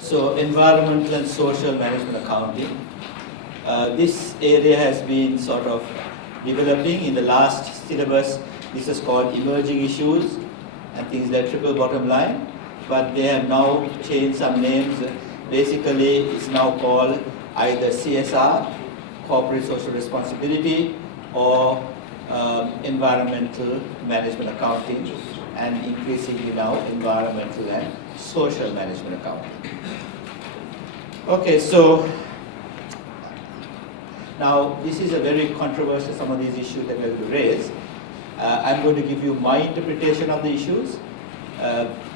So environmental and social management accounting. This area has been sort of developing in the last syllabus. This is called emerging issues and things like triple bottom line, but they have now changed some names. Basically, it's now called either CSR, corporate social responsibility, or environmental management accounting, and increasingly now environmental and social management accounting. Okay, so now this is a very controversial, some of these issues that we will raise. I'm going to give you my interpretation of the issues.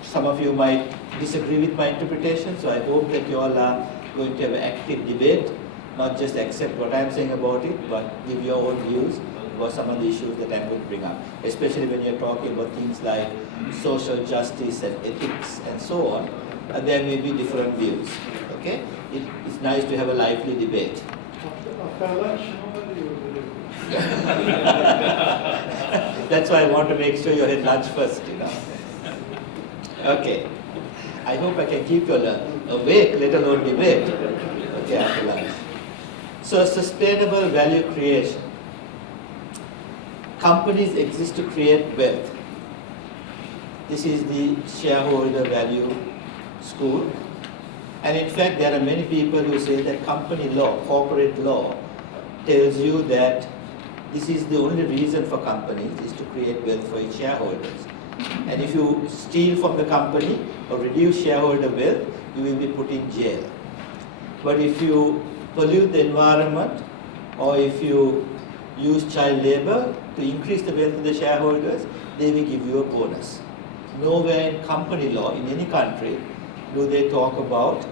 Some of you might disagree with my interpretation, so I hope that you all are going to have an active debate, not just accept what I'm saying about it, but give your own views about some of the issues that I'm going to bring up, especially when you're talking about things like social justice and ethics and so on. There may be different views, okay? It's nice to have a lively debate. After lunch, nobody will believe. That's why I want to make sure you had lunch first, you know. Okay. I hope I can keep you awake, let alone debate. Okay, after lunch. So sustainable value creation. Companies exist to create wealth. This is the shareholder value school. And in fact, there are many people who say that company law, corporate law, tells you that this is the only reason for companies is to create wealth for its shareholders. And if you steal from the company or reduce shareholder wealth, you will be put in jail. But if you pollute the environment, or if you use child labor to increase the wealth of the shareholders, they will give you a bonus. Nowhere in company law in any country do they talk about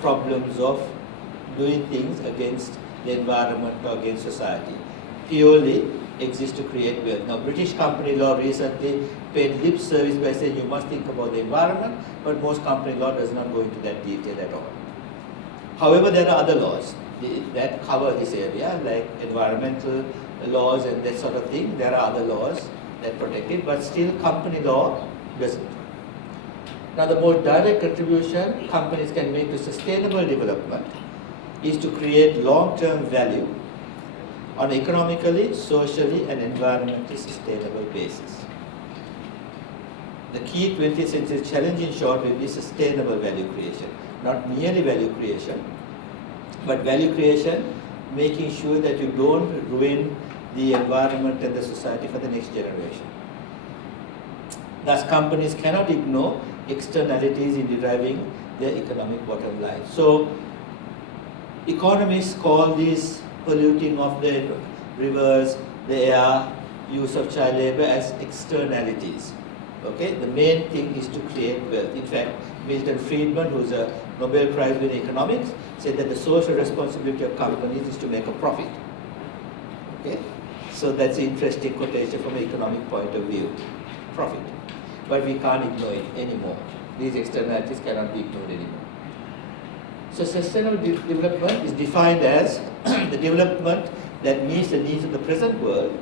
problems of doing things against the environment or against society. Purely exists to create wealth. Now, British company law recently paid lip service by saying you must think about the environment, but most company law does not go into that detail at all. However, there are other laws that cover this area, like environmental laws and that sort of thing. There are other laws that protect it, but still company law doesn't. Now, the more direct contribution companies can make to sustainable development is to create long-term value on an economically, socially, and environmentally sustainable basis. The key 20th century challenge, in short, will be sustainable value creation. Not merely value creation, but value creation, making sure that you don't ruin the environment and the society for the next generation. Thus, companies cannot ignore externalities in deriving their economic bottom line. So, economists call these polluting of the rivers, the air, use of child labor as externalities. Okay, the main thing is to create wealth. In fact, Milton Friedman, who's a Nobel Prize winner in economics, said that the social responsibility of companies is to make a profit. Okay, so that's an interesting quotation from an economic point of view. Profit. But we can't ignore it anymore. These externalities cannot be ignored anymore. So sustainable development is defined as the development that meets the needs of the present world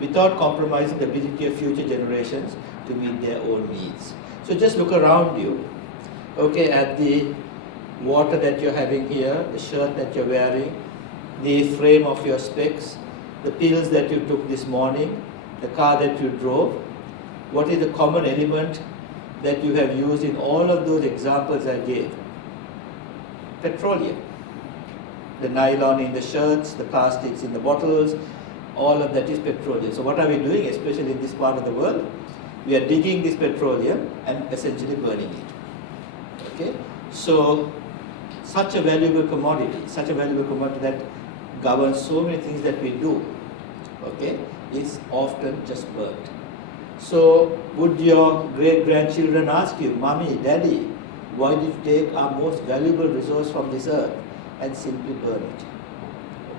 without compromising the ability of future generations to meet their own needs. So just look around you, okay, at the water that you're having here, the shirt that you're wearing, the frame of your specs, the pills that you took this morning, the car that you drove. What is the common element that you have used in all of those examples I gave? Petroleum. The nylon in the shirts, the plastics in the bottles, all of that is petroleum. So what are we doing, especially in this part of the world? We are digging this petroleum and essentially burning it. Okay? So such a valuable commodity that governs so many things that we do, okay, is often just burnt. So would your great-grandchildren ask you, Mommy, Daddy, why did you take our most valuable resource from this earth and simply burn it?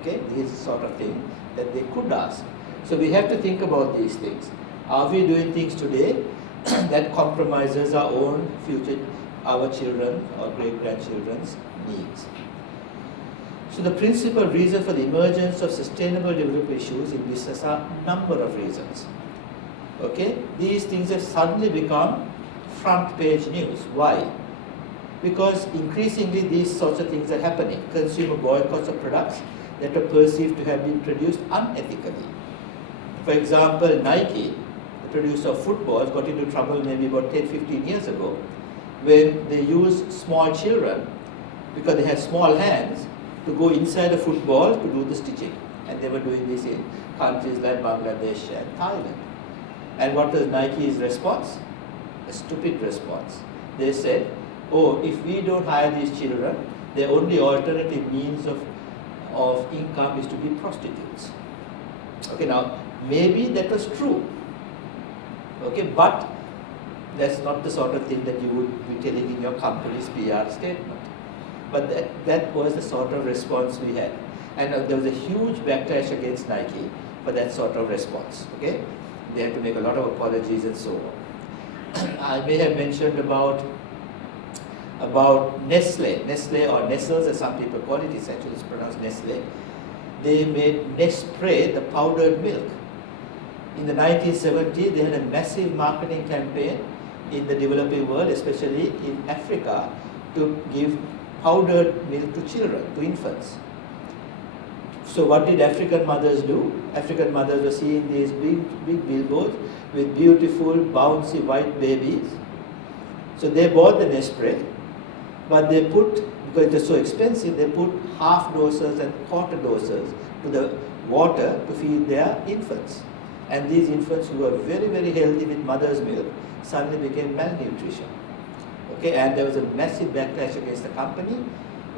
Okay, this is the sort of thing that they could ask. So we have to think about these things. Are we doing things today that compromises our own future, our children or great-grandchildren's needs? So the principal reason for the emergence of sustainable development issues in business are a number of reasons. Okay, these things have suddenly become front page news. Why? Because increasingly these sorts of things are happening. Consumer boycotts of products that are perceived to have been produced unethically. For example, Nike, the producer of footballs, got into trouble maybe about 10, 15 years ago when they used small children, because they had small hands, to go inside a football to do the stitching. And they were doing this in countries like Bangladesh and Thailand. And what was Nike's response? A stupid response. They said, oh, if we don't hire these children, their only alternative means of income is to be prostitutes. Okay, now, maybe that was true. Okay, but that's not the sort of thing that you would be telling in your company's PR statement. But that was the sort of response we had. And there was a huge backlash against Nike for that sort of response. Okay, they had to make a lot of apologies and so on. I may have mentioned about Nestle or Nestles as some people call it, it's actually pronounced Nestle. They made Nespray, the powdered milk. In the 1970s, they had a massive marketing campaign in the developing world, especially in Africa, to give powdered milk to children, to infants. So what did African mothers do? African mothers were seeing these big billboards with beautiful, bouncy white babies. So they bought the Nespray, but they put, because it was so expensive, they put half doses and quarter doses to the water to feed their infants. And these infants who were very, very healthy with mother's milk suddenly became malnutrition. Okay, and there was a massive backlash against the company.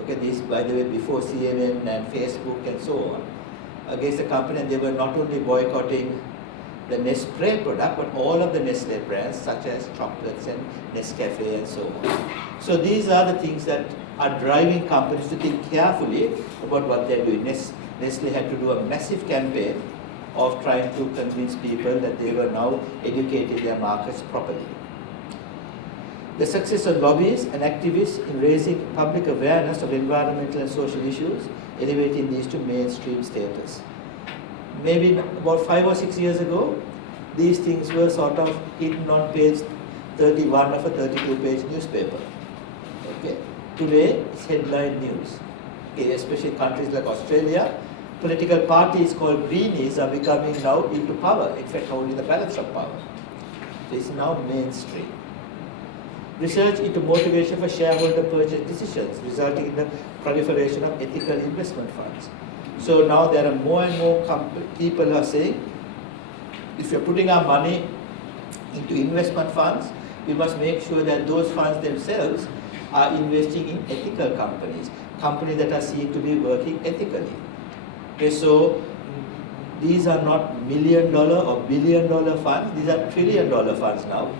Okay, this, by the way, before CNN and Facebook and so on, against the company, and they were not only boycotting the Nespresso product, but all of the Nestle brands, such as chocolates and Nescafe and so on. So these are the things that are driving companies to think carefully about what they're doing. Nestle had to do a massive campaign of trying to convince people that they were now educating their markets properly. The success of lobbyists and activists in raising public awareness of environmental and social issues, elevating these to mainstream status. Maybe about 5 or 6 years ago, these things were sort of hidden on page 31 of a 32-page newspaper. Okay? Today, it's headline news. Okay, especially in countries like Australia, political parties called Greenies are becoming now into power, in fact holding the balance of power. So it's now mainstream. Research into motivation for shareholder purchase decisions, resulting in the proliferation of ethical investment funds. So now there are more and more people are saying, if you're putting our money into investment funds, we must make sure that those funds themselves are investing in ethical companies, companies that are seen to be working ethically. Okay, so these are not $1 million or $1 billion funds, these are $1 trillion funds now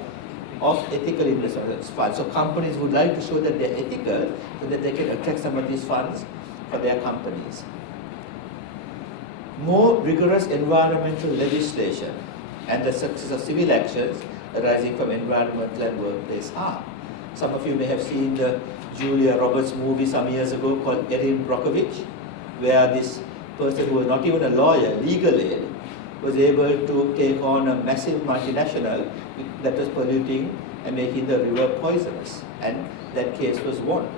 of ethical investment funds. So companies would like to show that they're ethical so that they can attract some of these funds for their companies. More rigorous environmental legislation and the success of civil actions arising from environmental and workplace harm. Some of you may have seen the Julia Roberts movie some years ago called Erin Brockovich, where this person who was not even a lawyer, legal aid, was able to take on a massive multinational that was polluting and making the river poisonous. And that case was won.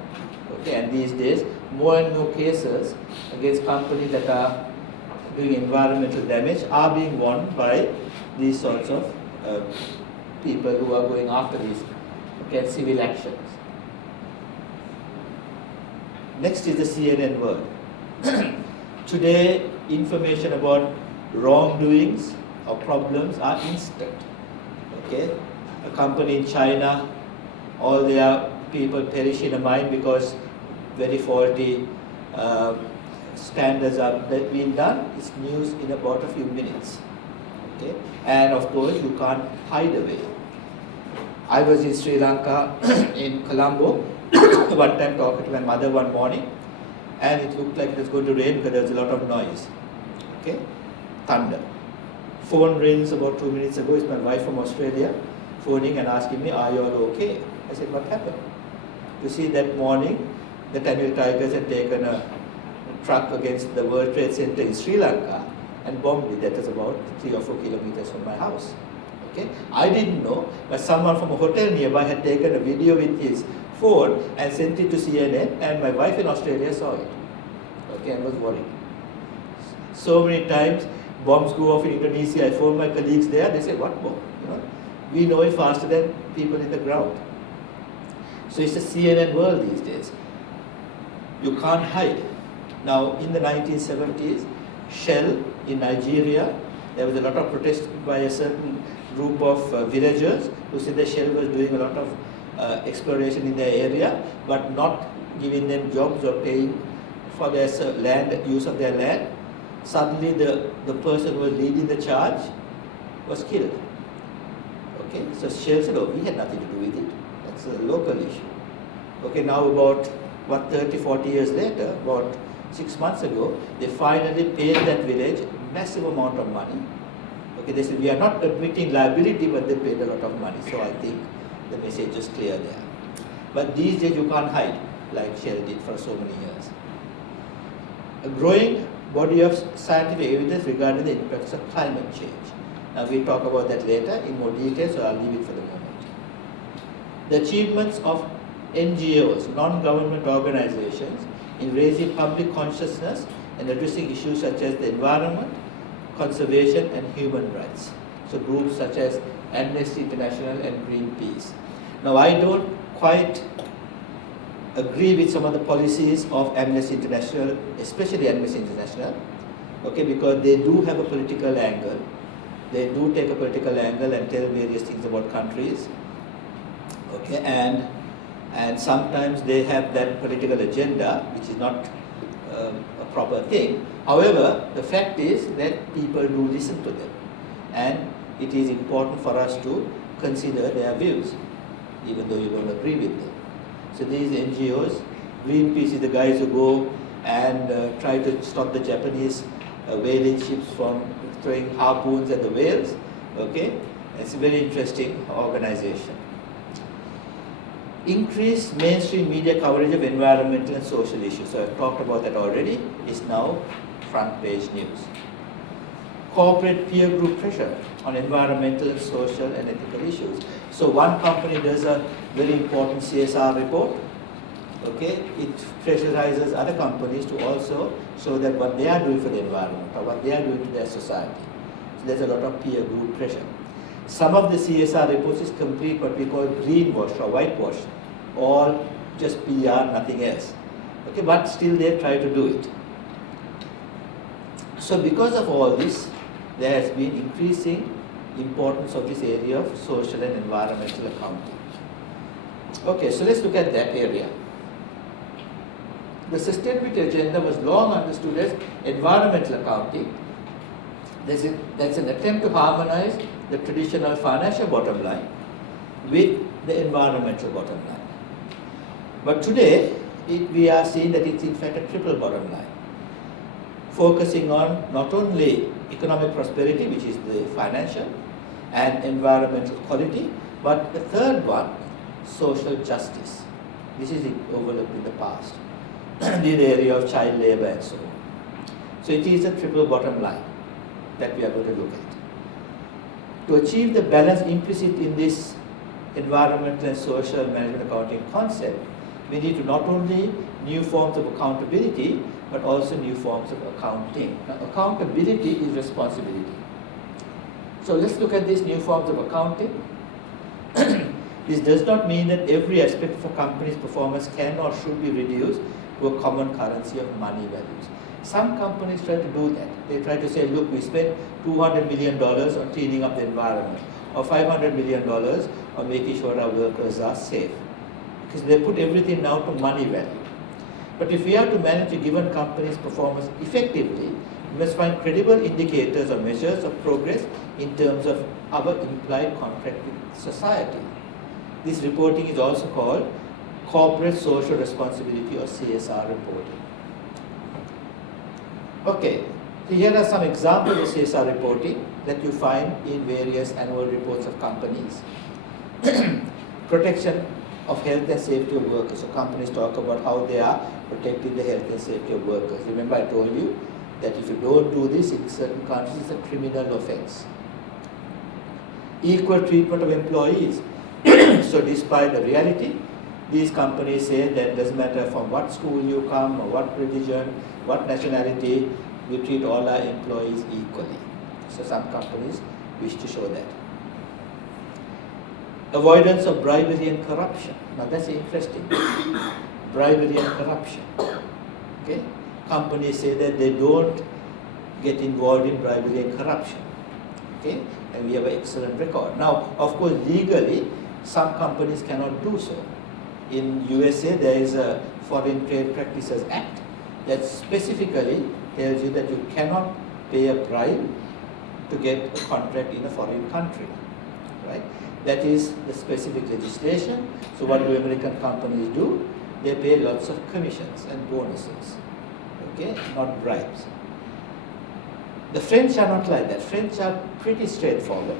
Okay, and these days, more and more cases against companies that are doing environmental damage are being won by these sorts of people who are going after these civil actions. Next is the CNN world. Today, information about wrongdoings or problems are instant. Okay, a company in China, all their people perish in a mine because very faulty standards are being done. It's news in about a few minutes. Okay, and of course you can't hide away. I was in Sri Lanka in Colombo one time talking to my mother one morning, and it looked like it was going to rain because there was a lot of noise. Okay, thunder. Phone rings about 2 minutes ago. It's my wife from Australia phoning and asking me, "Are you all okay?" I said, "What happened?" You see, that morning the Tamil Tigers had taken a truck against the World Trade Center in Sri Lanka and bombed it. That was about 3 or 4 kilometers from my house. Okay, I didn't know, but someone from a hotel nearby had taken a video with his phone and sent it to CNN, and my wife in Australia saw it. Okay, and was worried. So many times, bombs go off in Indonesia. I phone my colleagues there. They say, "What bomb?" We know it faster than people in the ground. So it's a CNN world these days. You can't hide. Now, in the 1970s, Shell in Nigeria, there was a lot of protest by a certain group of villagers who said that Shell was doing a lot of exploration in their area, but not giving them jobs or paying for their use of their land. Suddenly, the person who was leading the charge was killed. Okay, so Shell said, "Oh, we had nothing to do with it. That's a local issue." Okay, now about 30, 40 years later, about 6 months ago, they finally paid that village a massive amount of money. Okay, they said, "We are not admitting liability," but they paid a lot of money. So I think the message is clear there. But these days you can't hide like Shell did for so many years. A growing body of scientific evidence regarding the impacts of climate change. Now we'll talk about that later in more detail, so I'll leave it for the moment. The achievements of NGOs, non-government organizations, in raising public consciousness and addressing issues such as the environment, conservation, and human rights. So groups such as Amnesty International and Greenpeace. Now I don't quite agree with some of the policies of Amnesty International, especially Amnesty International, okay, because they do have a political angle. They do take a political angle and tell various things about countries, okay, and sometimes they have that political agenda, which is not a proper thing. However, the fact is that people do listen to them, and it is important for us to consider their views, even though you don't agree with them. So these NGOs, Greenpeace is the guys who go and try to stop the Japanese whaling ships from throwing harpoons at the whales. Okay, it's a very interesting organization. Increased mainstream media coverage of environmental and social issues. So I've talked about that already. It's now front page news. Corporate peer group pressure on environmental, social, and ethical issues. So one company does a very important CSR report. Okay, it pressurizes other companies to also show that what they are doing for the environment or what they are doing to their society. So there's a lot of peer group pressure. Some of the CSR reports is complete what we call greenwash or whitewash, all just PR, nothing else. Okay, but still they try to do it. So because of all this, there has been increasing importance of this area of social and environmental accounting. Okay, so let's look at that area. The sustainability agenda was long understood as environmental accounting. That's an attempt to harmonize the traditional financial bottom line with the environmental bottom line. But today, we are seeing that it's in fact a triple bottom line, focusing on not only economic prosperity, which is the financial, and environmental quality, but the third one, social justice. This is overlooked in the past, in the area of child labor and so on. So it is a triple bottom line that we are going to look at. To achieve the balance implicit in this environmental and social management accounting concept, we need to not only new forms of accountability, but also new forms of accounting. Now, accountability is responsibility. So let's look at these new forms of accounting. This does not mean that every aspect of a company's performance can or should be reduced to a common currency of money values. Some companies try to do that. They try to say, look, we spent $200 million on cleaning up the environment, or $500 million on making sure our workers are safe. Because they put everything now to money value. But if we have to manage a given company's performance effectively, we must find credible indicators or measures of progress in terms of our implied contract with society. This reporting is also called corporate social responsibility or CSR reporting. Okay, so here are some examples of CSR reporting that you find in various annual reports of companies. Protection of health and safety of workers. So companies talk about how they are protecting the health and safety of workers. Remember I told you that if you don't do this in certain countries, it's a criminal offense. Equal treatment of employees. So despite the reality these companies say that doesn't matter from what school you come or what religion, what nationality, we treat all our employees equally. So some companies wish to show that. Avoidance of bribery and corruption. Now that's interesting. Bribery and corruption. Okay? Companies say that they don't get involved in bribery and corruption. Okay? And we have an excellent record. Now, of course, legally, some companies cannot do so. In USA, there is a Foreign Trade Practices Act that specifically tells you that you cannot pay a bribe to get a contract in a foreign country, right? That is the specific legislation. So what do American companies do? They pay lots of commissions and bonuses, okay, not bribes. The French are not like that. French are pretty straightforward.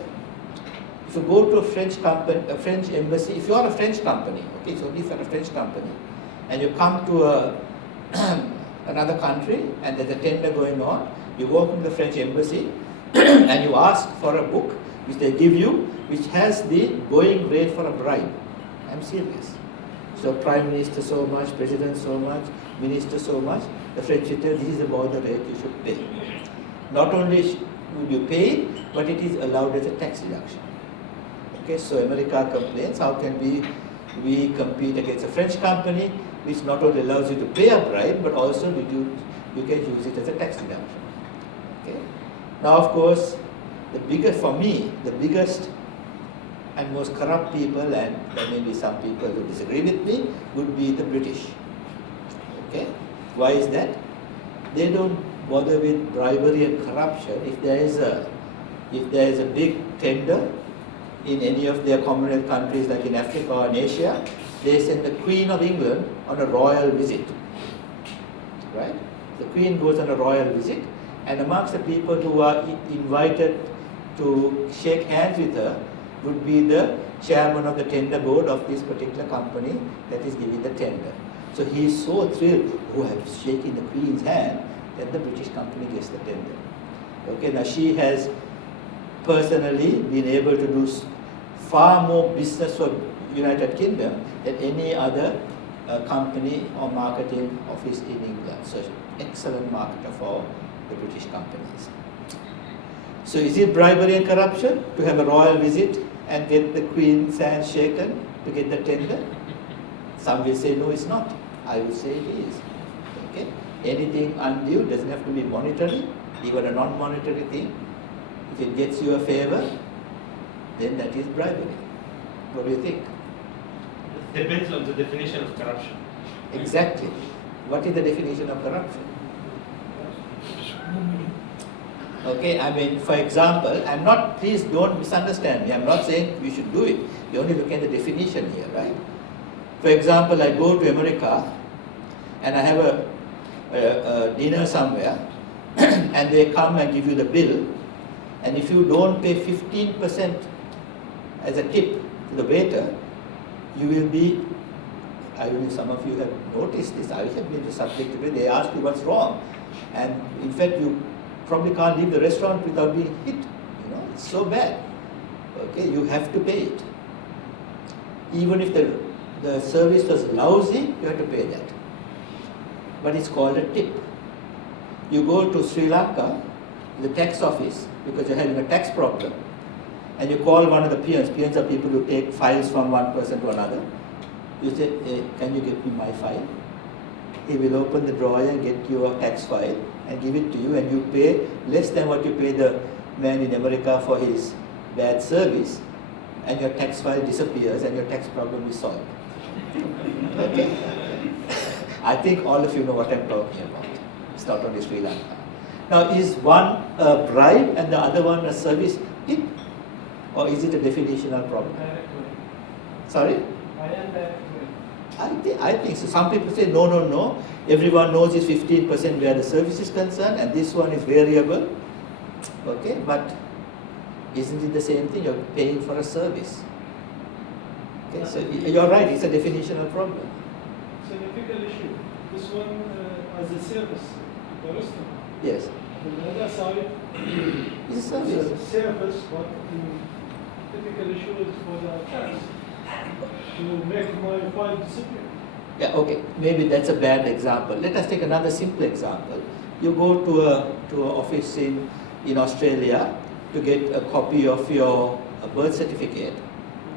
If you go to a French company, a French embassy, if you are a French company, okay, so if you are a French company, and you come to another country and there's a tender going on, you walk into the French embassy and you ask for a book which they give you, which has the going rate for a bribe. I'm serious. So Prime Minister so much, President so much, Minister so much, the French will tell this is about the rate you should pay. Not only would you pay it, but it is allowed as a tax deduction. Okay, so America complains, how can we compete against a French company which not only allows you to pay a bribe, but also you can use it as a tax deduction. Okay? Now, of course, the biggest and most corrupt people, and there may be some people who disagree with me, would be the British. Okay? Why is that? They don't bother with bribery and corruption. If there is a big tender in any of their Commonwealth countries like in Africa or in Asia, they send the Queen of England on a royal visit. Right? The Queen goes on a royal visit, and amongst the people who are invited to shake hands with her would be the chairman of the tender board of this particular company that is giving the tender. So he is so thrilled, who has shaken the Queen's hand, that the British company gets the tender. Okay, now she has personally been able to do far more business for United Kingdom than any other company or marketing office in England. So excellent marketer for the British companies. So is it bribery and corruption to have a royal visit and get the Queen's hand shaken to get the tender? Some will say no, it's not. I would say it is. Okay? Anything undue doesn't have to be monetary, even a non-monetary thing. If it gets you a favor, then that is bribery. What do you think? It depends on the definition of corruption. Exactly. What is the definition of corruption? Okay, I mean, for example, please don't misunderstand me. I'm not saying we should do it. We only look at the definition here, right? For example, I go to America and I have a dinner somewhere and they come and give you the bill, and if you don't pay 15% as a tip to the waiter, you will be, I don't know if some of you have noticed this, I have been subject to it, they ask you what's wrong, and in fact you probably can't leave the restaurant without being hit, it's so bad. Okay, you have to pay it. Even if the service was lousy, you have to pay that. But it's called a tip. You go to Sri Lanka, the tax office, because you're having a tax problem, and you call one of the peons. Peons are people who take files from one person to another. You say, hey, can you get me my file? He will open the drawer and get you a tax file and give it to you, and you pay less than what you pay the man in America for his bad service, and your tax file disappears and your tax problem is solved. Okay? I think all of you know what I'm talking about. It's not only Sri Lanka. Now, is one a bribe and the other one a service tip? Or is it a definitional problem? Sorry? I think so. Some people say no. Everyone knows it's 15% where the service is concerned, and this one is variable. Okay, but isn't it the same thing? You're paying for a service. Okay, so you're right, it's a definitional problem. It's an ethical issue. This one as a service, the restaurant. Yes. On the other side, It's a it's service. a service, but the ethical issue is for the tax. to make my file disappear. Yeah, okay, maybe that's a bad example. Let us take another simple example. You go to an office in Australia to get a copy of your birth certificate,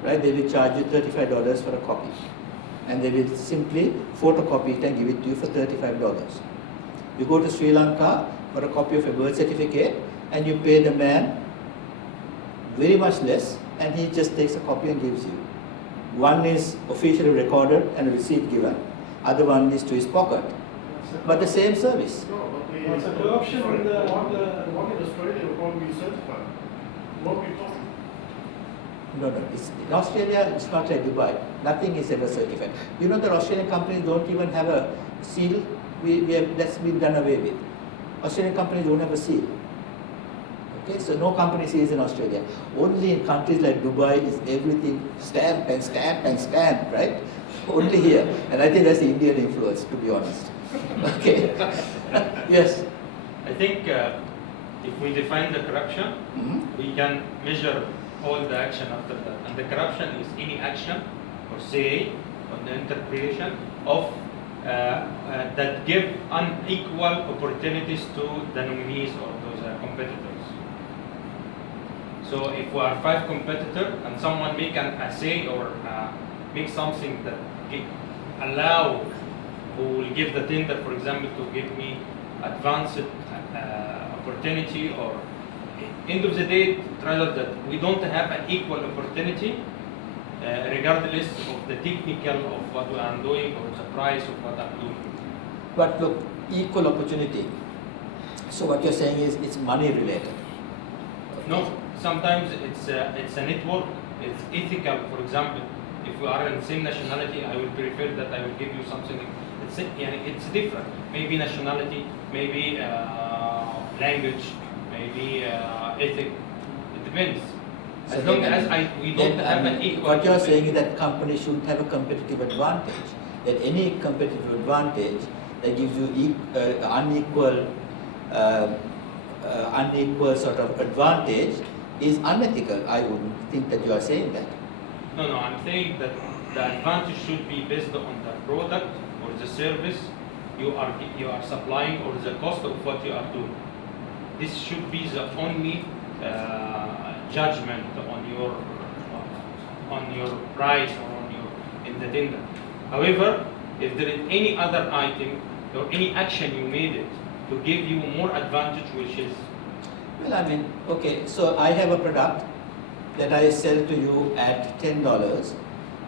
right? They will charge you $35 for a copy. And they will simply photocopy it and give it to you for $35. You go to Sri Lanka for a copy of a birth certificate and you pay the man very much less and he just takes a copy and gives you. One is officially recorded and a receipt given, other one is to his pocket, but the same service. It's a corruption in the one in Australia won't be certified. Won't be talking. No, in Australia it's not like Dubai. Nothing is ever certified. You know that Australian companies don't even have a seal. That's been done away with. Australian companies don't have a seal. Okay, so no company seals in Australia. Only in countries like Dubai is everything stamp and stamp and stamp, right? Only here. And I think that's the Indian influence, to be honest. Okay. Yes. I think if we define the corruption, we can measure all the action after that. And the corruption is any action or say on the interpretation of that give unequal opportunities to the nominees or those competitors. So if we are 5 competitors and someone make an essay or make something that allow who will give the tender, for example, to give me advanced opportunity, or end of the day, rather that we don't have an equal opportunity regardless of the technical of what I am doing or the price of what I'm doing. But look, equal opportunity. So what you're saying is it's money related. No, sometimes it's a network, it's ethical. For example, if we are in the same nationality, I will prefer that I will give you something. It's different. Maybe nationality, maybe language, maybe ethic. It depends. As long as we don't have an equal. What you're saying is that companies shouldn't have a competitive advantage. That any competitive advantage that gives you unequal sort of advantage is unethical. I wouldn't think that you are saying that. No, I'm saying that the advantage should be based on the product or the service you are supplying or the cost of what you are doing. This should be the only judgment on your price or in the tender. However, if there is any other item or any action you made it to give you more advantage, which is... Well, I mean, okay, so I have a product that I sell to you at $10.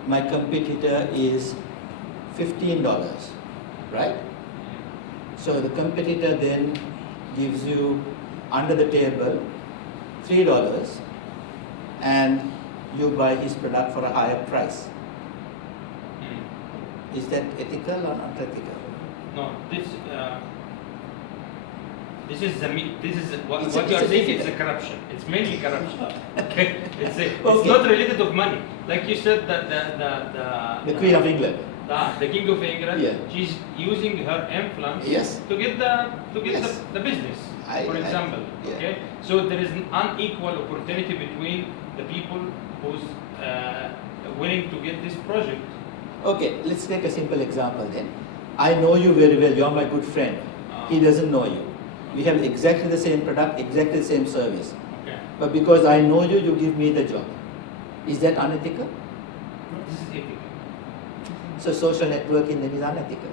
My competitor is $15, right? So the competitor then gives you under the table $3 and you buy his product for a higher price. Is that ethical or not ethical? No, this is what It's you are saying difficult. is a corruption. It's mainly corruption. Okay, it's Okay. not related of money. Like you said, The Queen of England. the King of England, Yeah. she's using her influence Yes. to get Yes. the business, for example. yeah. Okay, so there is an unequal opportunity between the people who's willing to get this project. Okay, let's take a simple example then. I know you very well, you're my good friend. He doesn't know you. We have exactly the same product, exactly the same service. Okay, But because I know you, you give me the job. Is that unethical? this is ethical. So social networking then is unethical.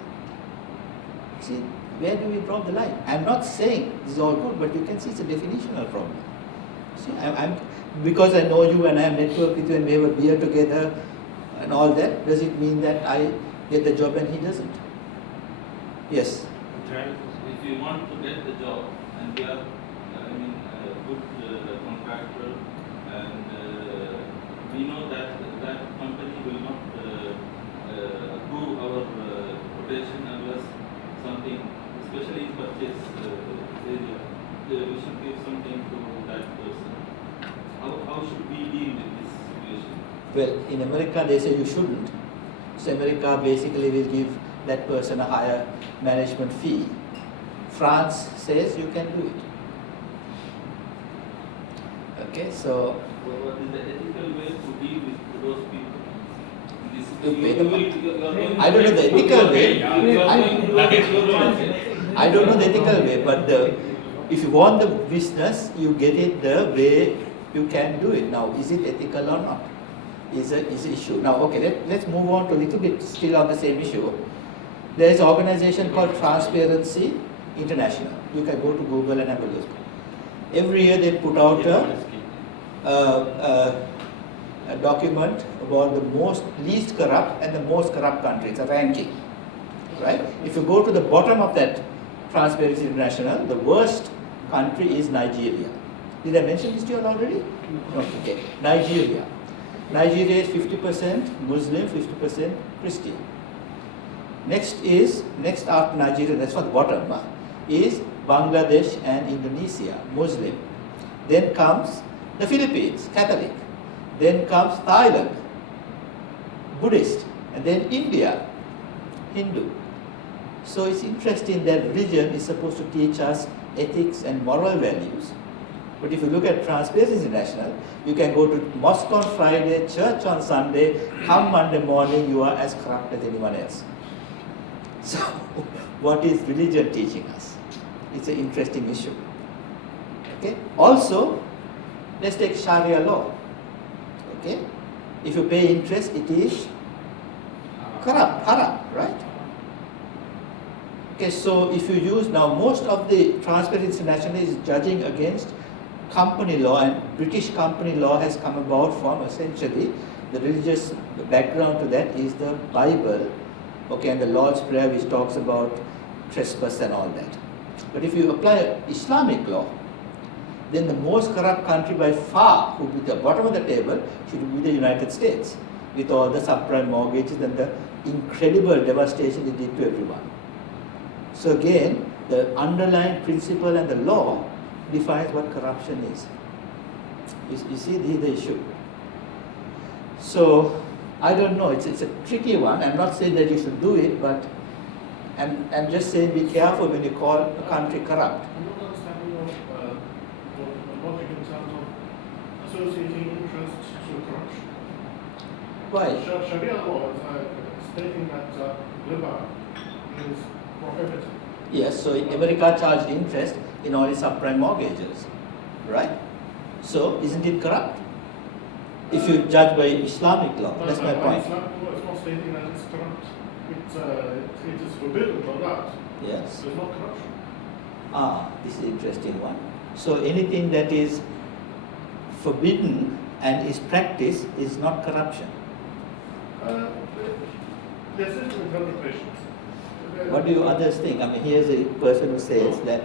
See, where do we draw the line? I'm not saying this is all good, but you can see it's a definitional problem. See, because I know you and I have networked with you and we have a beer together and all that, does it mean that I get the job and he doesn't? Yes. If you want to get the job and we are, a good contractor, and we know that that company will not approve our quotation unless something, especially in purchase area, we should give something to that person. How should we deal with this situation? Well, in America they say you shouldn't. So America basically will give that person a higher management fee. France says you can do it. Okay, so What is the ethical way to deal with those people? You pay You the will, you are going I don't know the ethical way. You are going to That is- I don't know the ethical way, but if you want the business, you get it the way you can do it. Now, is it ethical or not? Is an issue. Now, okay, let's move on to a little bit still on the same issue. There is an organization called Transparency International. You can go to Google and have a look. Every year they put out a document about the least corrupt and the most corrupt countries, a ranking. Right? If you go to the bottom of that Transparency International, the worst country is Nigeria. Did I mention this to you all already? No. Okay. Nigeria. Nigeria is 50% Muslim, 50% Christian. Next after Nigeria, that's for the bottom, is Bangladesh and Indonesia, Muslim. Then comes the Philippines, Catholic. Then comes Thailand, Buddhist. And then India, Hindu. So it's interesting that religion is supposed to teach us ethics and moral values. But if you look at Transparency International, you can go to mosque on Friday, church on Sunday, come Monday morning, you are as corrupt as anyone else. So, what is religion teaching us? It's an interesting issue. Okay. Also, let's take Sharia law. Okay. If you pay interest, it is corrupt, haram, right? Okay. So, if you use now, most of the Transparency International is judging against company law, and British company law has come about from essentially the religious background to that is the Bible, okay, and the Lord's Prayer, which talks about trespass and all that. But if you apply Islamic law, then the most corrupt country by far, who would be at the bottom of the table, should be the United States, with all the subprime mortgages and the incredible devastation it did to everyone. So again, the underlying principle and the law defines what corruption is. You see, this is the issue. So, I don't know, it's a tricky one. I'm not saying that you should do it, but I'm just saying be careful when you call a country corrupt. I'm not understanding your logic in terms of associating interests to corruption. Why? Sharia law is stating that riba is prohibited. Yes, so America charged interest in all its subprime mortgages, right? So, isn't it corrupt? If you judge by Islamic law, that's my point. Islamic law is not stating that it's corrupt. It is forbidden for that. Yes. There's no corruption. This is an interesting one. So anything that is forbidden and is practiced is not corruption. There's different interpretations. What do you others think? I mean, here's a person who says that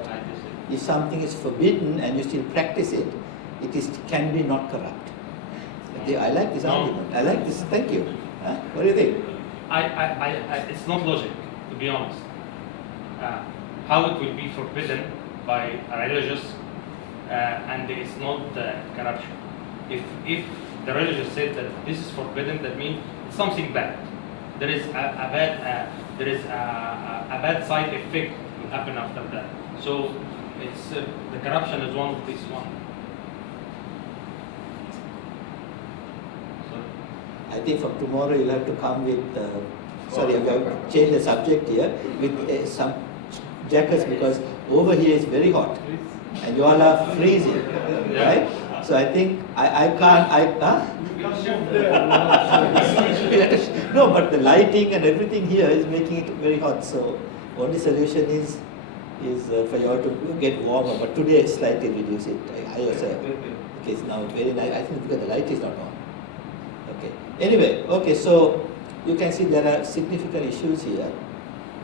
if something is forbidden and you still practice it, can be not corrupt. I like this argument. I like this. Thank you. What do you think? It's not logic, to be honest. How it will be forbidden by a religious and it's not corruption. If the religious said that this is forbidden, that means it's something bad. There is a bad side effect will happen after that. So it's the corruption is one of these one. I think from tomorrow you'll have to come with, sorry, I'm going to change the subject here, with some jackets because over here is very hot and you all are freezing, right? So I think I can't, no, but the lighting and everything here is making it very hot. So only solution is for you all to get warmer, but today slightly reduce it. I also, okay, it's now very nice. I think because the light is not on. Okay. Anyway, okay, so you can see there are significant issues here.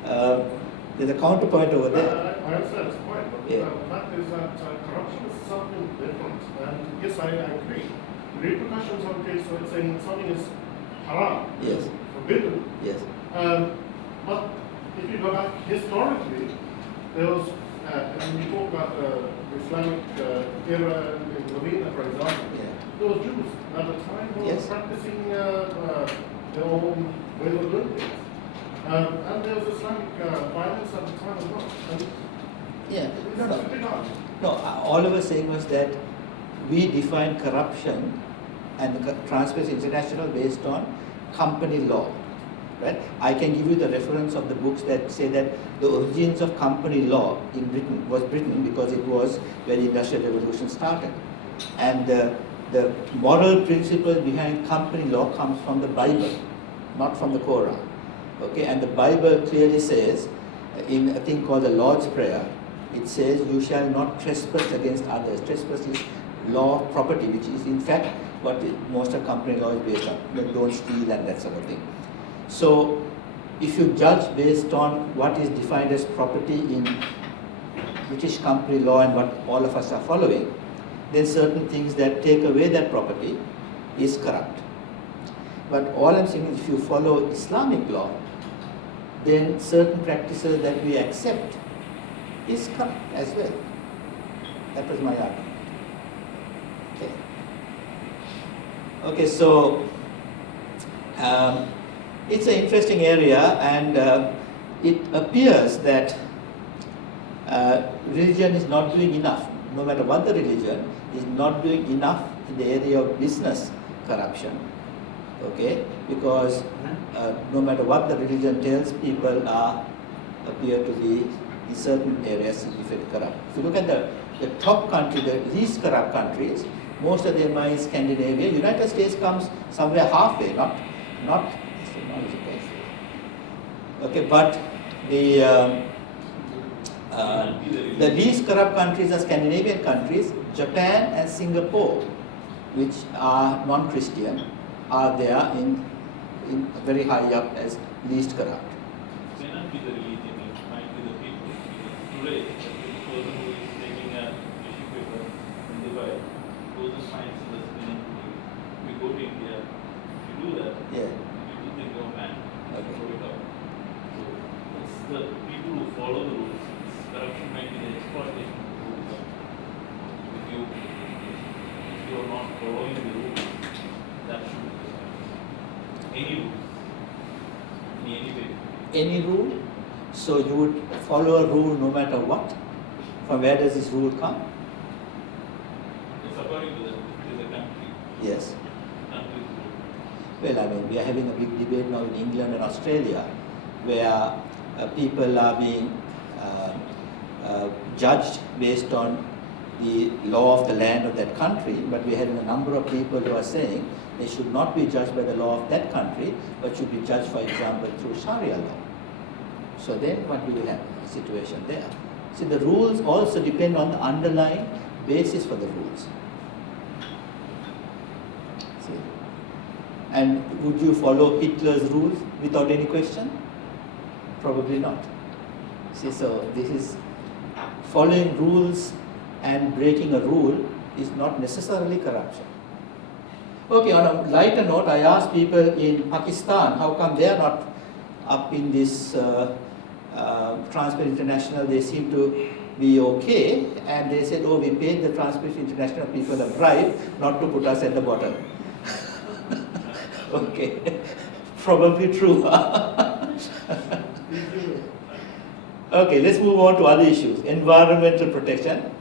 There's a counterpoint over there. I understand this point, but Yeah. the fact is that corruption is something different. And yes, I agree. The repercussions of case when saying something is haram, Yes. forbidden. Yes. But if you go back historically, there was, and we talk about the Islamic era in Medina, for example, Yeah. there were Jews at the time who Yes. were practicing their own way of doing things. And there was Islamic violence at the time as well. And Yeah. that's a big argument. No, all I was saying was that we define corruption and Transparency International based on company law. right? I can give you the reference of the books that say that the origins of company law in Britain was Britain because it was where the Industrial Revolution started. And the moral principles behind company law comes from the Bible, not from the Quran. Okay, and the Bible clearly says, in a thing called the Lord's Prayer, it says, you shall not trespass against others. Trespass is law of property, which is in fact what most of company law is based on. Don't steal and that sort of thing. So, if you judge based on what is defined as property in British company law and what all of us are following, then certain things that take away that property is corrupt. But all I'm saying is if you follow Islamic law, then certain practices that we accept is corrupt as well. That was my argument. Okay. Okay, so it's an interesting area, and it appears that religion is not doing enough. No matter what the religion is not doing enough in the area of business corruption. Okay, because no matter what the religion tells, people appear to be in certain areas significantly corrupt. If you look at the top country, the least corrupt countries, most of them are in Scandinavia. United States comes somewhere halfway, not okay, but the least corrupt countries are Scandinavian countries. Japan and Singapore, which are non-Christian, are there in very high up as least corrupt. It may not be the religion, it might be the people. Because today, the person who is taking a tissue paper in Dubai goes and finds the swimming pool. We go to India, we do that. Yeah. People think, oh man, Okay. throw it out. So it's the people who follow the rules. Corruption might be the exploitation of the rules. If you are not following the rules, that should be any rules, in any way. Any rule? So you would follow a rule no matter what? From where does this rule come? It's according to the country. Yes. Country's rule. Well, I mean, we are having a big debate now in England and Australia, where people are being judged based on the law of the land of that country, but we had a number of people who are saying they should not be judged by the law of that country, but should be judged, for example, through Sharia law. So then what do we have? A situation there. See, the rules also depend on the underlying basis for the rules. See? And would you follow Hitler's rules without any question? Probably not. See, so this is following rules and breaking a rule is not necessarily corruption. Okay, on a lighter note, I asked people in Pakistan, how come they are not up in this Transparency International? They seem to be okay, and they said, oh, we paid the Transparency International people a bribe not to put us at the bottom. Okay, probably true. Okay, let's move on to other issues. Environmental protection.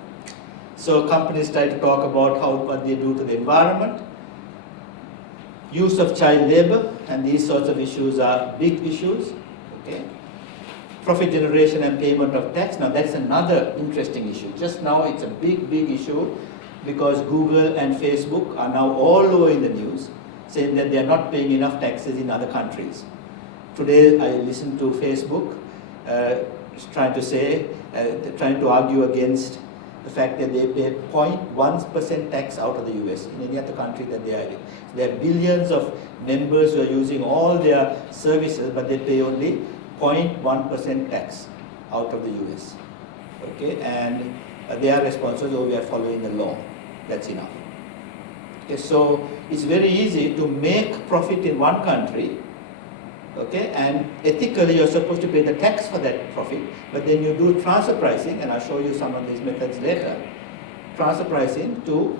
So companies try to talk about what they do to the environment. Use of child labor, and these sorts of issues are big issues. Okay. Profit generation and payment of tax. Now that's another interesting issue. Just now it's a big issue because Google and Facebook are now all over in the news saying that they are not paying enough taxes in other countries. Today I listened to Facebook trying to argue against the fact that they pay 0.1% tax out of the US in any other country that they are in. There are billions of members who are using all their services, but they pay only 0.1% tax out of the US. Okay, and their response was, oh, we are following the law. That's enough. Okay, so it's very easy to make profit in one country. Okay, and ethically you're supposed to pay the tax for that profit, but then you do transfer pricing, and I'll show you some of these methods later. Transfer pricing to,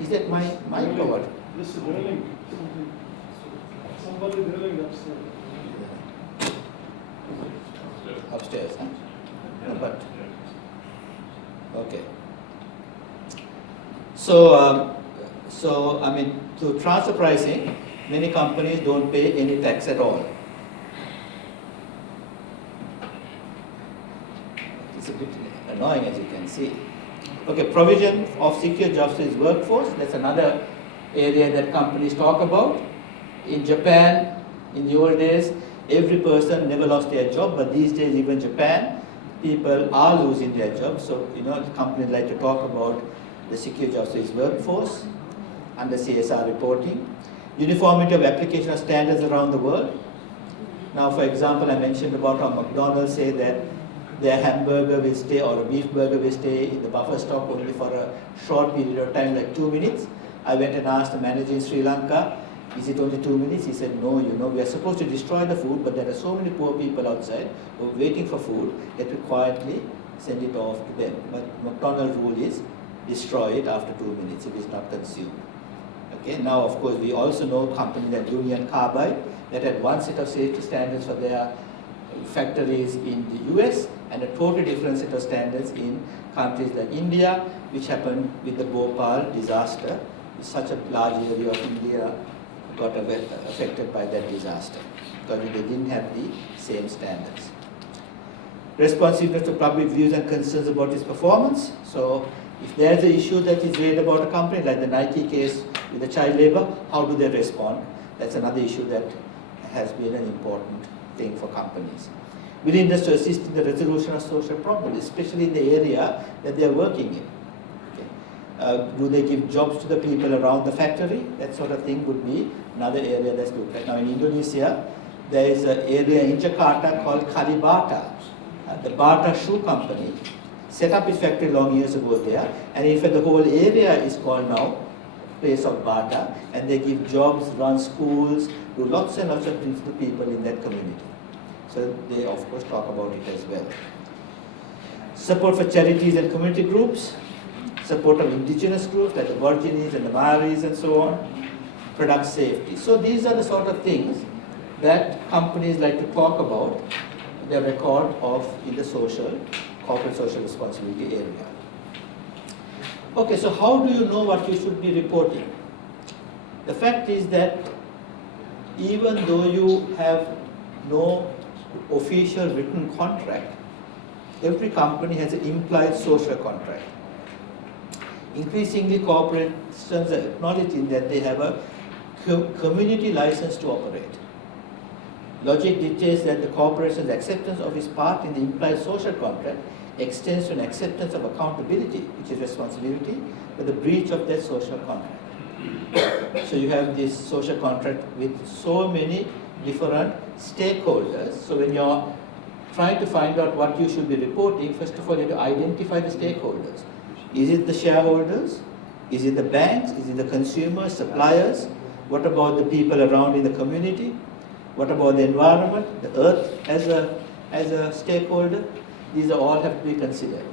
is that my mic or what? This is drilling. Somebody drilling upstairs. Upstairs, huh? No, but, okay. So I mean, to transfer pricing, many companies don't pay any tax at all. It's a bit annoying, as you can see. Okay, provision of secure jobs to its workforce, that's another area that companies talk about. In Japan, in the old days, every person never lost their job, but these days, even Japan, people are losing their jobs. So, companies like to talk about the secure jobs to its workforce under CSR reporting. Uniformity of application of standards around the world. Now, for example, I mentioned about how McDonald's say that their hamburger will stay or a beef burger will stay in the buffer stock only for a short period of time, like 2 minutes. I went and asked the manager in Sri Lanka, is it only 2 minutes? He said, no, we are supposed to destroy the food, but there are so many poor people outside who are waiting for food that we quietly send it off to them. But McDonald's rule is destroy it after 2 minutes if it's not consumed. Okay, now of course we also know companies like Union Carbide that had one set of safety standards for their factories in the US and a totally different set of standards in countries like India, which happened with the Bhopal disaster. Such a large area of India got affected by that disaster because they didn't have the same standards. Responsiveness to public views and concerns about its performance. So if there's an issue that is raised about a company, like the Nike case with the child labor, how do they respond? That's another issue that has been an important thing for companies. Willingness to assist in the resolution of social problems, especially in the area that they're working in. Do they give jobs to the people around the factory? That sort of thing would be another area that's looked at. Now in Indonesia, there is an area in Jakarta called Kalibata. The Bata shoe company set up its factory long years ago there, and in fact the whole area is called now place of Bata, and they give jobs, run schools, do lots and lots of things to people in that community. So they of course talk about it as well. Support for charities and community groups, support of indigenous groups like the Aborigines and the Maoris and so on, product safety. So these are the sort of things that companies like to talk about their record of in the corporate social responsibility area. Okay, so how do you know what you should be reporting? The fact is that even though you have no official written contract, every company has an implied social contract. Increasingly, corporations are acknowledging that they have a community license to operate. Logic dictates that the corporation's acceptance of its part in the implied social contract extends to an acceptance of accountability, which is responsibility, for the breach of that social contract. So you have this social contract with so many different stakeholders. So when you're trying to find out what you should be reporting, first of all, you have to identify the stakeholders. Is it the shareholders? Is it the banks? Is it the consumers, suppliers? What about the people around in the community? What about the environment, the earth as a stakeholder? These all have to be considered.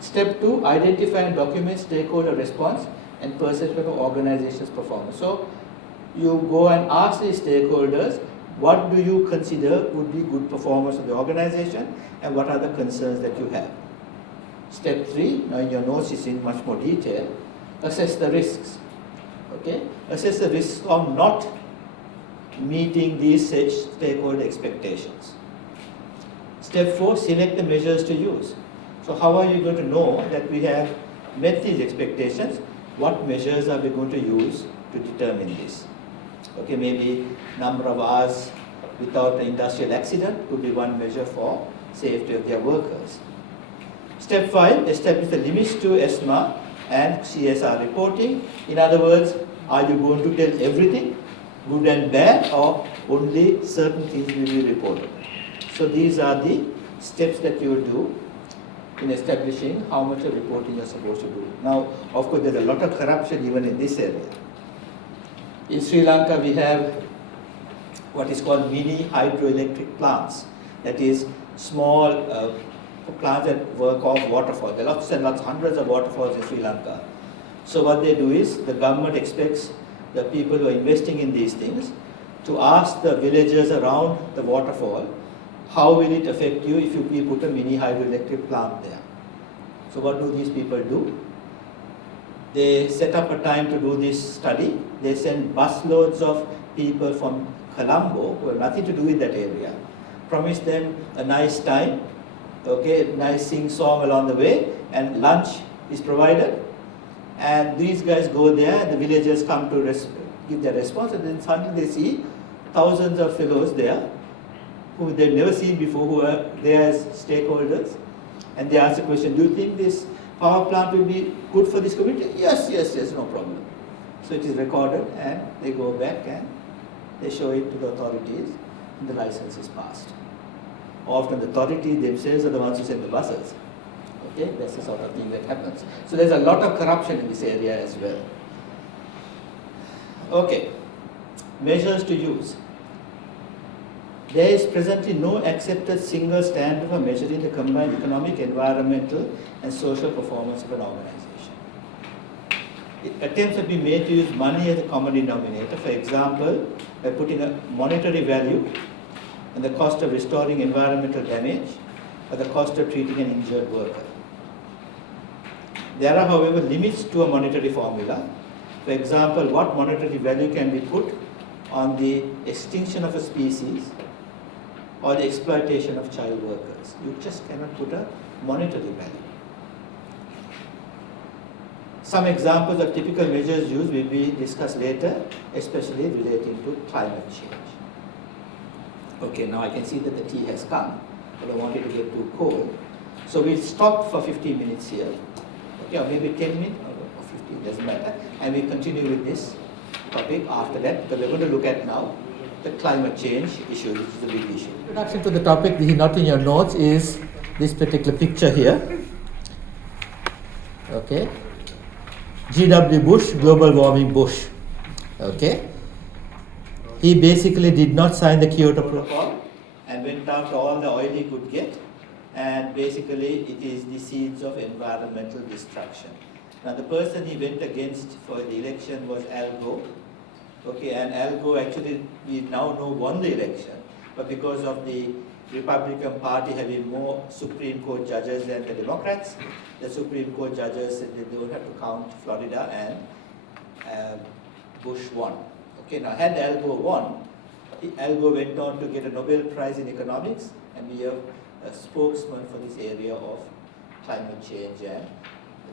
Step 2, identify and document stakeholder response and perception of organization's performance. So you go and ask these stakeholders, what do you consider would be good performance of the organization and what are the concerns that you have? Step 3, now in your notes is in much more detail, assess the risks. Okay? Assess the risks of not meeting these stakeholder expectations. Step 4, select the measures to use. So how are you going to know that we have met these expectations? What measures are we going to use to determine this? Okay, maybe number of hours without an industrial accident could be one measure for safety of their workers. Step 5, establish the limits to ESMA and CSR reporting. In other words, are you going to tell everything, good and bad, or only certain things will be reported? So these are the steps that you will do in establishing how much of reporting you're supposed to do. Now, of course, there's a lot of corruption even in this area. In Sri Lanka, we have what is called mini hydroelectric plants. That is small plants that work off waterfalls. There are lots and lots, hundreds of waterfalls in Sri Lanka. So what they do is, the government expects the people who are investing in these things to ask the villagers around the waterfall, how will it affect you if you put a mini hydroelectric plant there? So what do these people do? They set up a time to do this study. They sent busloads of people from Colombo, who have nothing to do with that area, promised them a nice time, okay, nice sing-song along the way, and lunch is provided. And these guys go there, the villagers come to give their response, and then suddenly they see thousands of fellows there, who they've never seen before, who are there as stakeholders. And they ask the question, do you think this power plant will be good for this community? Yes, yes, yes, no problem. So it is recorded, and they go back and they show it to the authorities, and the license is passed. Often the authorities themselves are the ones who send the buses. Okay, that's the sort of thing that happens. So there's a lot of corruption in this area as well. Okay, measures to use. There is presently no accepted single standard for measuring the combined economic, environmental, and social performance of an organization. Attempts have been made to use money as a common denominator, for example, by putting a monetary value on the cost of restoring environmental damage or the cost of treating an injured worker. There are, however, limits to a monetary formula. For example, what monetary value can be put on the extinction of a species or the exploitation of child workers? You just cannot put a monetary value. Some examples of typical measures used will be discussed later, especially relating to climate change. Okay, now I can see that the tea has come, but I don't want it to get too cold. So we'll stop for 15 minutes here. Okay, or maybe 10 minutes or 15, doesn't matter. And we'll continue with this topic after that, because we're going to look at now the climate change issue, which is a big issue. Introduction to the topic, this is not in your notes, is this particular picture here. Okay. G.W. Bush, global warming Bush. Okay. He basically did not sign the Kyoto Protocol and went after all the oil he could get, and basically it is the seeds of environmental destruction. Now the person he went against for the election was Al Gore. Okay, and Al Gore actually, we now know, won the election, but because of the Republican Party having more Supreme Court judges than the Democrats, the Supreme Court judges said that they don't have to count Florida, and Bush won. Okay, now had Al Gore won, Al Gore went on to get a Nobel Prize in economics and be a spokesman for this area of climate change and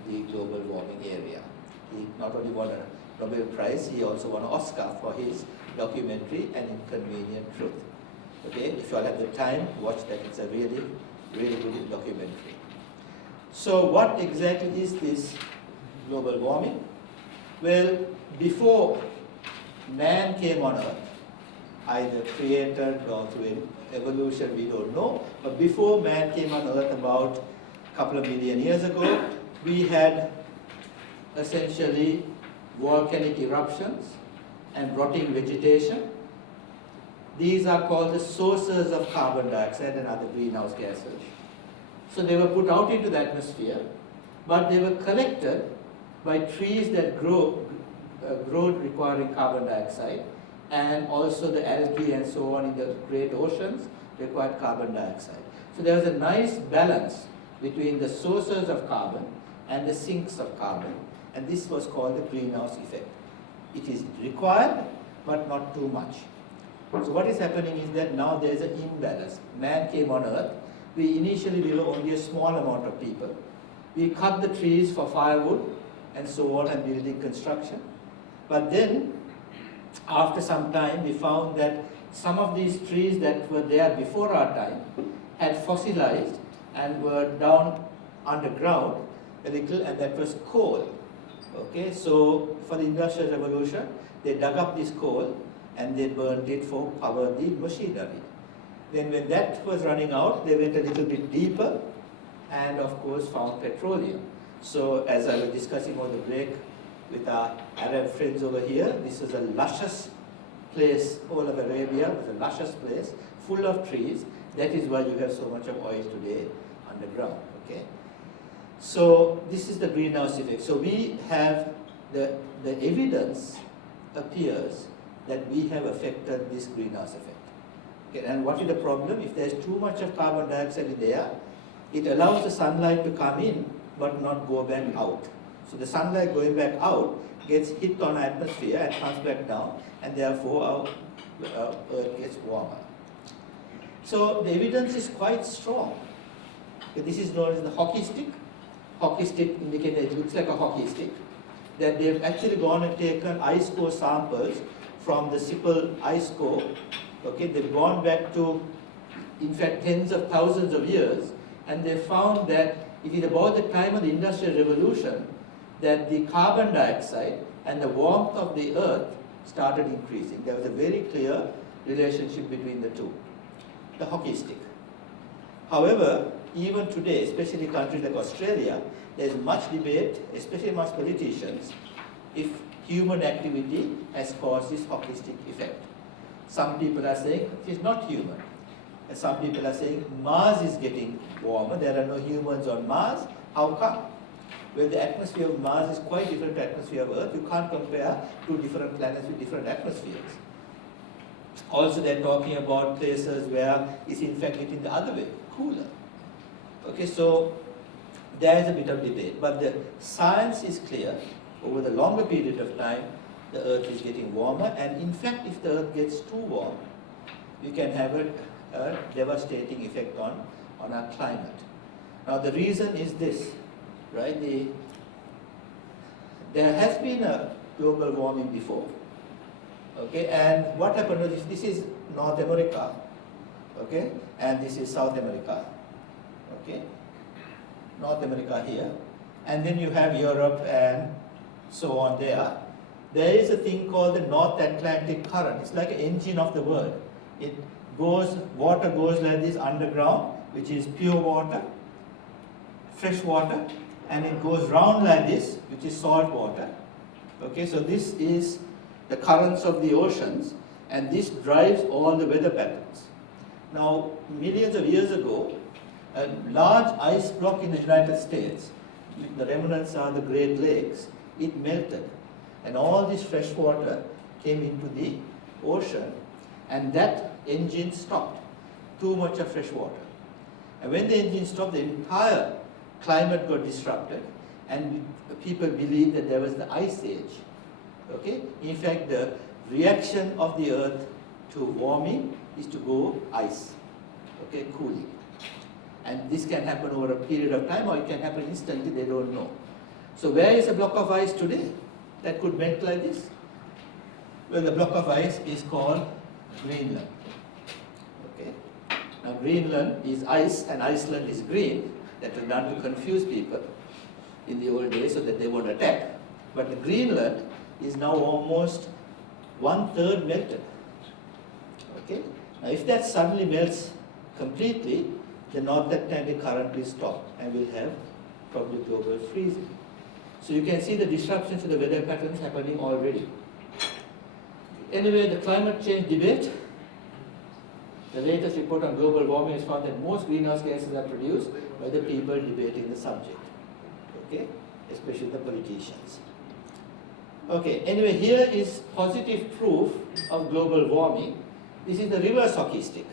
the global warming area. He not only won a Nobel Prize, he also won an Oscar for his documentary, An Inconvenient Truth. Okay, if you all have the time, watch that. It's a really, really good documentary. So what exactly is this global warming? Well, before man came on Earth, either created or through evolution, we don't know, but before man came on Earth about a couple of million years ago, we had essentially volcanic eruptions and rotting vegetation. These are called the sources of carbon dioxide and other greenhouse gases. So they were put out into the atmosphere, but they were collected by trees that grow requiring carbon dioxide, and also the algae and so on in the great oceans required carbon dioxide. So there was a nice balance between the sources of carbon and the sinks of carbon, and this was called the greenhouse effect. It is required, but not too much. So what is happening is that now there is an imbalance. Man came on Earth. Initially we were only a small amount of people. We cut the trees for firewood and so on, and building construction. But then, after some time, we found that some of these trees that were there before our time had fossilized and were down underground a little, and that was coal. Okay, so for the Industrial Revolution, they dug up this coal and they burned it for power the machinery. Then when that was running out, they went a little bit deeper and of course found petroleum. So as I was discussing on the break with our Arab friends over here, this is a luscious place. Whole of Arabia was a luscious place, full of trees. That is why you have so much of oil today underground. Okay. So this is the greenhouse effect. So we have the evidence appears that we have affected this greenhouse effect. Okay, and what is the problem? If there's too much of carbon dioxide in the air, it allows the sunlight to come in but not go back out. So the sunlight going back out gets hit on atmosphere and comes back down, and therefore our Earth gets warmer. So the evidence is quite strong. This is known as the hockey stick. Hockey stick indicates it looks like a hockey stick. That they've actually gone and taken ice core samples from the Sipple ice core. Okay, they've gone back to, in fact, tens of thousands of years, and they found that it is about the time of the Industrial Revolution that the carbon dioxide and the warmth of the Earth started increasing. There was a very clear relationship between the two. The hockey stick. However, even today, especially in countries like Australia, there is much debate, especially amongst politicians, if human activity has caused this hockey stick effect. Some people are saying it is not human. And some people are saying Mars is getting warmer, there are no humans on Mars. How come? Well, the atmosphere of Mars is quite different to the atmosphere of Earth. You can't compare two different planets with different atmospheres. Also, they're talking about places where it's in fact getting the other way, cooler. Okay, so there is a bit of debate, but the science is clear. Over the longer period of time, the Earth is getting warmer, and in fact, if the Earth gets too warm, we can have a devastating effect on our climate. Now, the reason is this, right? There has been a global warming before. Okay, and what happened was this is North America, okay, and this is South America, okay, North America here, and then you have Europe and so on there. There is a thing called the North Atlantic Current. It's like an engine of the world. It goes, water goes like this underground, which is pure water, fresh water, and it goes round like this, which is salt water. Okay, so this is the currents of the oceans, and this drives all the weather patterns. Now, millions of years ago, a large ice block in the United States, the remnants are the Great Lakes, it melted, and all this fresh water came into the ocean, and that engine stopped. Too much of fresh water. And when the engine stopped, the entire climate got disrupted, and people believed that there was the ice age. Okay? In fact, the reaction of the Earth to warming is to go ice, okay, cooling. And this can happen over a period of time, or it can happen instantly, they don't know. So where is a block of ice today that could melt like this? Well, the block of ice is called Greenland. Okay? Now Greenland is ice and Iceland is green. That was done to confuse people in the old days so that they won't attack. But the Greenland is now almost 1/3 melted. Okay? Now if that suddenly melts completely, the North Atlantic current will stop and we'll have probably global freezing. So you can see the disruptions to the weather patterns happening already. Anyway, the climate change debate, the latest report on global warming has found that most greenhouse gases are produced by the people debating the subject. Okay? Especially the politicians. Okay, anyway, here is positive proof of global warming. This is the reverse hockey stick.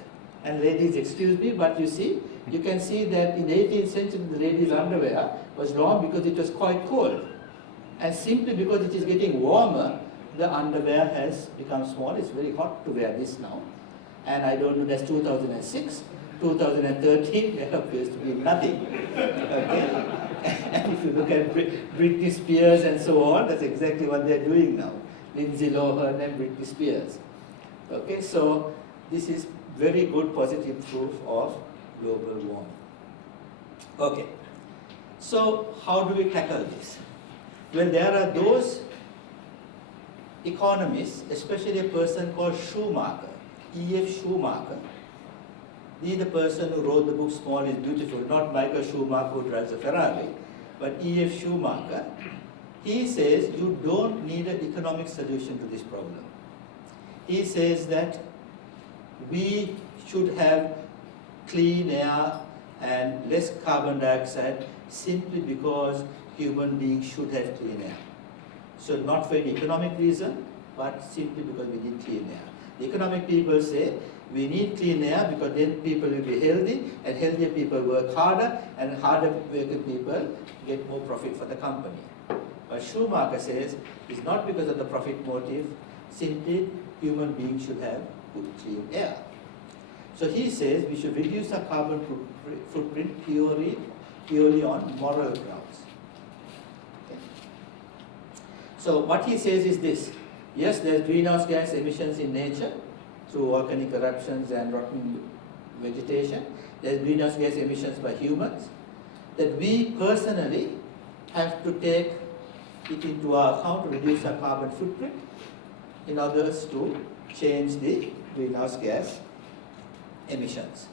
And ladies, excuse me, but you see, you can see that in the 18th century, the ladies' underwear was long because it was quite cold. And simply because it is getting warmer, the underwear has become small. It's very hot to wear this now. And I don't know, that's 2006. 2013, there appears to be nothing. Okay? And if you look at Britney Spears and so on, that's exactly what they're doing now. Lindsay Lohan and Britney Spears. Okay, so this is very good positive proof of global warming. Okay, so how do we tackle this? Well, there are those economists, especially a person called Schumacher, E.F. Schumacher. He is the person who wrote the book Small is Beautiful, not Michael Schumacher who drives a Ferrari, but E.F. Schumacher. He says you don't need an economic solution to this problem. He says that we should have clean air and less carbon dioxide simply because human beings should have clean air. So not for any economic reason, but simply because we need clean air. The economic people say we need clean air because then people will be healthy, and healthier people work harder, and harder working people get more profit for the company. But Schumacher says it's not because of the profit motive, simply human beings should have good clean air. So he says we should reduce our carbon footprint purely on moral grounds. Okay. So what he says is this: yes, there's greenhouse gas emissions in nature through volcanic eruptions and rotten vegetation. There's greenhouse gas emissions by humans that we personally have to take it into our account to reduce our carbon footprint in order to change the greenhouse gas emissions.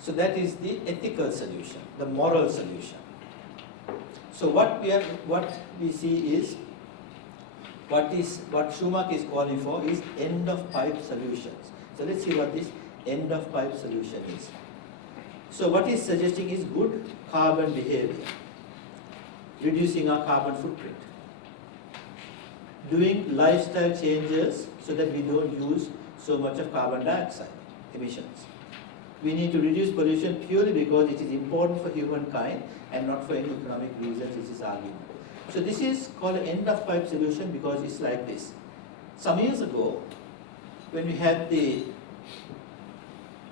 So that is the ethical solution, the moral solution. So what we see is what Schumacher is calling for is end of pipe solutions. So let's see what this end of pipe solution is. So what he's suggesting is good carbon behavior, reducing our carbon footprint, doing lifestyle changes so that we don't use so much of carbon dioxide emissions. We need to reduce pollution purely because it is important for humankind and not for any economic reasons, is his argument. So this is called an end of pipe solution because it's like this. Some years ago, when we had the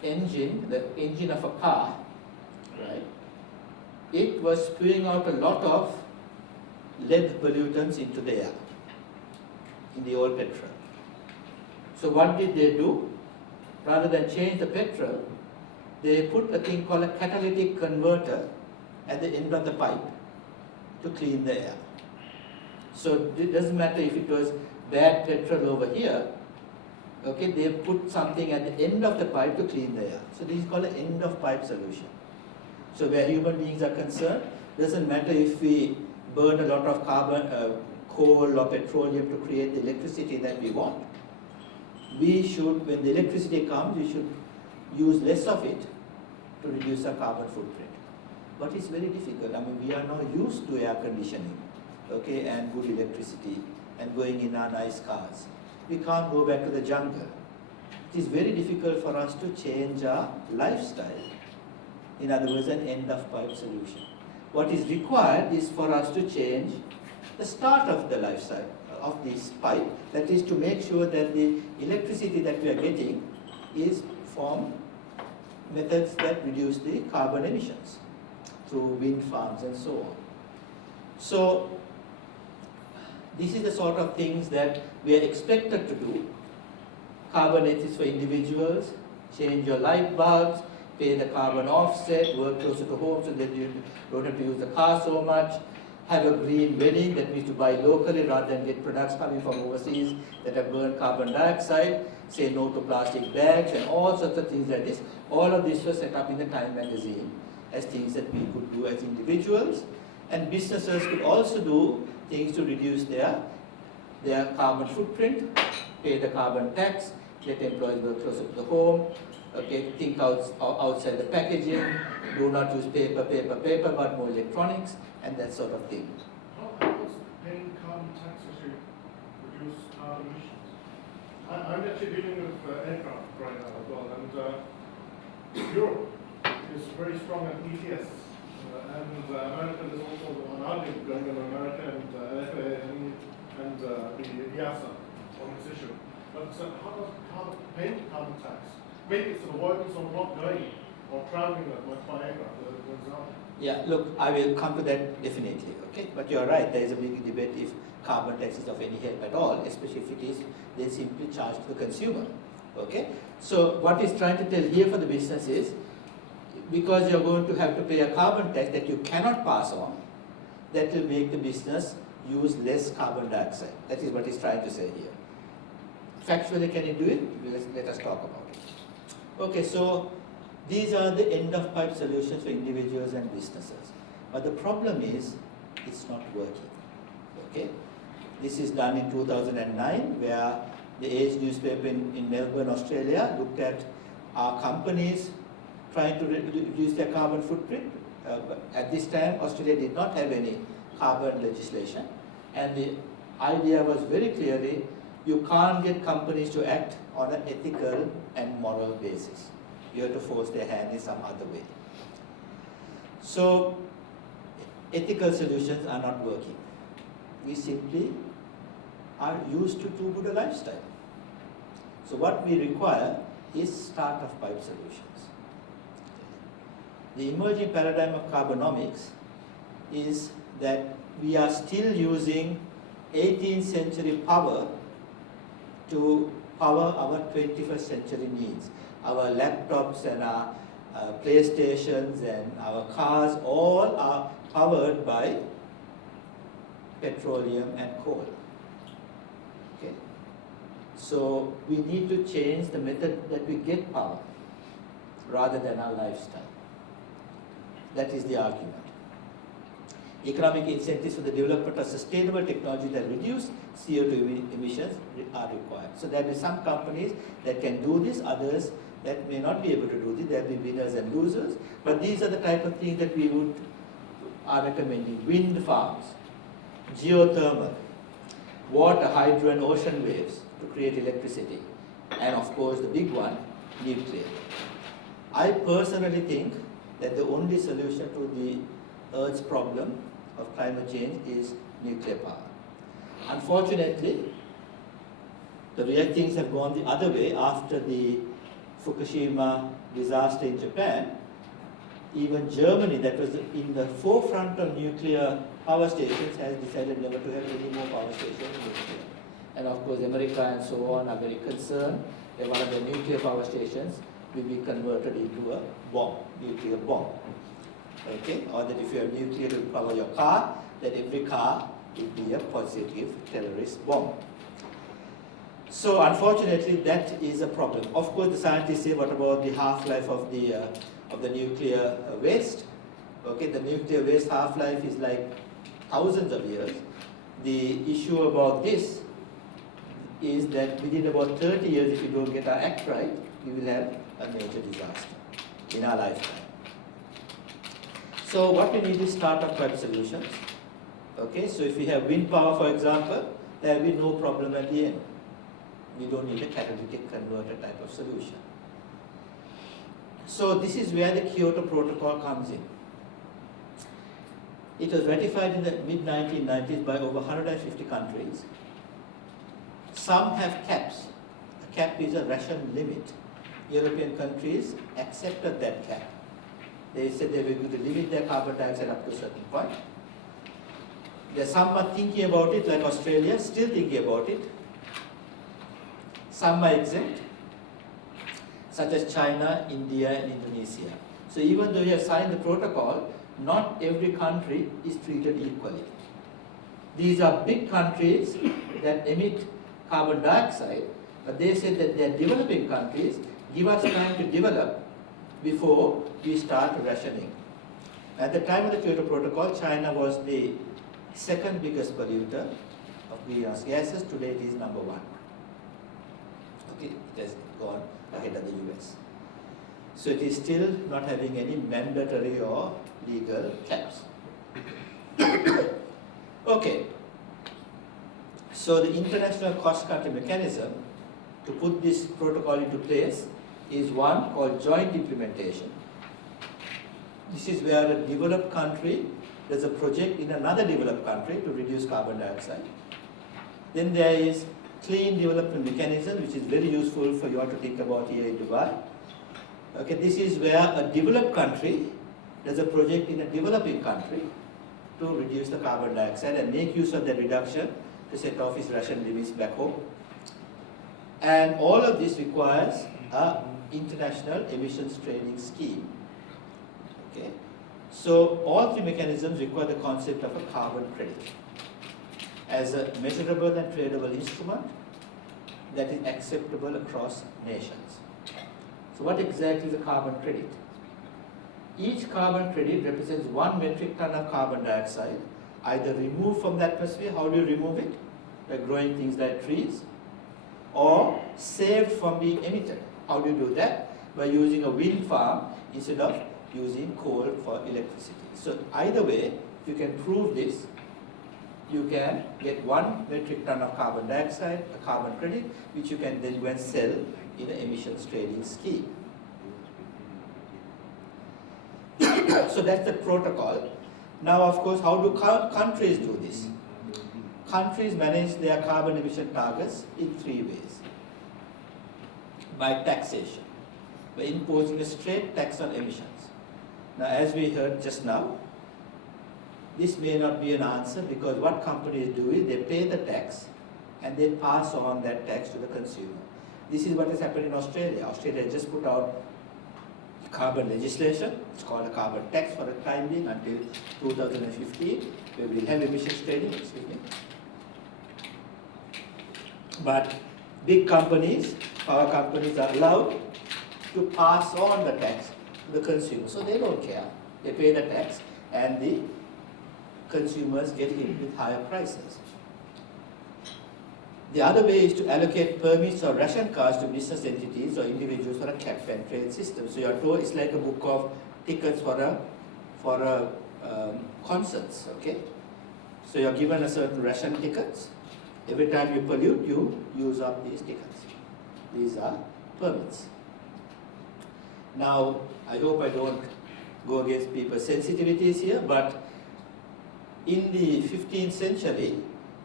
engine of a car, right, it was spewing out a lot of lead pollutants into the air, in the old petrol. So what did they do? Rather than change the petrol, they put a thing called a catalytic converter at the end of the pipe to clean the air. So it doesn't matter if it was bad petrol over here, okay, they put something at the end of the pipe to clean the air. So this is called an end of pipe solution. So where human beings are concerned, doesn't matter if we burn a lot of carbon, coal or petroleum to create the electricity that we want. We should, when the electricity comes, we should use less of it to reduce our carbon footprint. But it's very difficult. I mean, we are now used to air conditioning, okay, and good electricity and going in our nice cars. We can't go back to the jungle. It is very difficult for us to change our lifestyle. In other words, an end of pipe solution. What is required is for us to change the start of the lifestyle of this pipe, that is to make sure that the electricity that we are getting is from methods that reduce the carbon emissions through wind farms and so on. So this is the sort of things that we are expected to do. Carbon ethics for individuals, change your light bulbs, pay the carbon offset, work closer to home so that you don't have to use the car so much, have a green wedding, that means to buy locally rather than get products coming from overseas that have burned carbon dioxide, say no to plastic bags and all sorts of things like this. All of this was set up in the Time magazine as things that we could do as individuals, and businesses could also do things to reduce their carbon footprint, pay the carbon tax, let employees work closer to the home, okay, think outside the packaging, do not use paper, but more electronics, and that sort of thing. How does paying carbon tax actually reduce carbon emissions? I'm actually dealing with aircraft right now as well, and Europe is very strong at ETS, and America is also an argument going on in America and FAA and the ESMA on this issue. But how does paying carbon tax, maybe it's an avoidance of not going or traveling with my aircraft, for example? Yeah, look, I will come to that definitely, okay? But you're right, there is a big debate if carbon tax is of any help at all, especially if it is then simply charged to the consumer, okay? So what he's trying to tell here for the business is, because you're going to have to pay a carbon tax that you cannot pass on, that will make the business use less carbon dioxide. That is what he's trying to say here. Factually, can you do it? Let us talk about it. Okay, so these are the end of pipe solutions for individuals and businesses. But the problem is, it's not working. Okay? This is done in 2009, where the Age newspaper in Melbourne, Australia, looked at our companies trying to reduce their carbon footprint. At this time, Australia did not have any carbon legislation. And the idea was very clearly, you can't get companies to act on an ethical and moral basis. You have to force their hand in some other way. So, ethical solutions are not working. We simply are used to too good a lifestyle. So what we require is start-of pipe solutions. The emerging paradigm of carbonomics is that we are still using 18th century power to power our 21st century needs. Our laptops and our PlayStations and our cars all are powered by petroleum and coal. Okay? So we need to change the method that we get power rather than our lifestyle. That is the argument. Economic incentives for the development of sustainable technology that reduce CO2 emissions are required. So there will be some companies that can do this, others that may not be able to do this. There will be winners and losers. But these are the type of things that we are recommending. Wind farms, geothermal, water, hydro and ocean waves to create electricity. And of course the big one, nuclear. I personally think that the only solution to the Earth's problem of climate change is nuclear power. Unfortunately, the real things have gone the other way after the Fukushima disaster in Japan. Even Germany, that was in the forefront of nuclear power stations, has decided never to have any more power stations in nuclear. And of course, America and so on are very concerned that one of the nuclear power stations will be converted into a bomb, nuclear bomb. Okay? Or that if you have nuclear to power your car, that every car will be a positive terrorist bomb. So unfortunately, that is a problem. Of course, the scientists say, what about the half-life of the nuclear waste? Okay, the nuclear waste half-life is like thousands of years. The issue about this is that within about 30 years, if you don't get our act right, we will have a major disaster in our lifetime. So what we need is start-up type solutions. Okay, so if we have wind power, for example, there will be no problem at the end. We don't need a catalytic converter type of solution. So this is where the Kyoto Protocol comes in. It was ratified in the mid-1990s by over 150 countries. Some have caps. A cap is a ration limit. European countries accepted that cap. They said they were going to limit their carbon dioxide up to a certain point. Some are thinking about it, like Australia, still thinking about it. Some are exempt, such as China, India, and Indonesia. So even though you have signed the protocol, not every country is treated equally. These are big countries that emit carbon dioxide, but they say that they are developing countries. Give us time to develop before we start rationing. At the time of the Kyoto Protocol, China was the second biggest polluter of greenhouse gases. Today it is number one. Okay, it has gone ahead of the US. So it is still not having any mandatory or legal caps. Okay. So the international cost-cutting mechanism to put this protocol into place is one called joint implementation. This is where a developed country does a project in another developed country to reduce carbon dioxide. Then there is clean development mechanism, which is very useful for you all to think about here in Dubai. Okay, this is where a developed country does a project in a developing country to reduce the carbon dioxide and make use of the reduction to set off its ration limits back home. And all of this requires an international emissions trading scheme. Okay, so all three mechanisms require the concept of a carbon credit as a measurable and tradable instrument that is acceptable across nations. So what exactly is a carbon credit? Each carbon credit represents 1 metric ton of carbon dioxide, either removed from the atmosphere. How do you remove it? By growing things like trees, or saved from being emitted. How do you do that? By using a wind farm instead of using coal for electricity. So either way, if you can prove this, you can get 1 metric ton of carbon dioxide, a carbon credit, which you can then go and sell in an emissions trading scheme. So that's the protocol. Now, of course, how do countries do this? countries manage their carbon emission targets in 3 ways. By taxation, by imposing a straight tax on emissions. Now, as we heard just now, this may not be an answer because what companies do is they pay the tax and they pass on that tax to the consumer. This is what has happened in Australia. Australia just put out carbon legislation. It's called a carbon tax for the time being until 2015, where we have emissions trading, But big companies, power companies are allowed to pass on the tax to the consumer. So they don't care. They pay the tax and the consumers get hit with higher prices. The other way is to allocate permits or ration cards to business entities or individuals for a cap and trade system. So you're told it's like a book of tickets for a concerts, okay? So you're given a certain ration tickets. Every time you pollute, you use up these tickets. These are permits. Now, I hope I don't go against people's sensitivities here, but in the 15th century,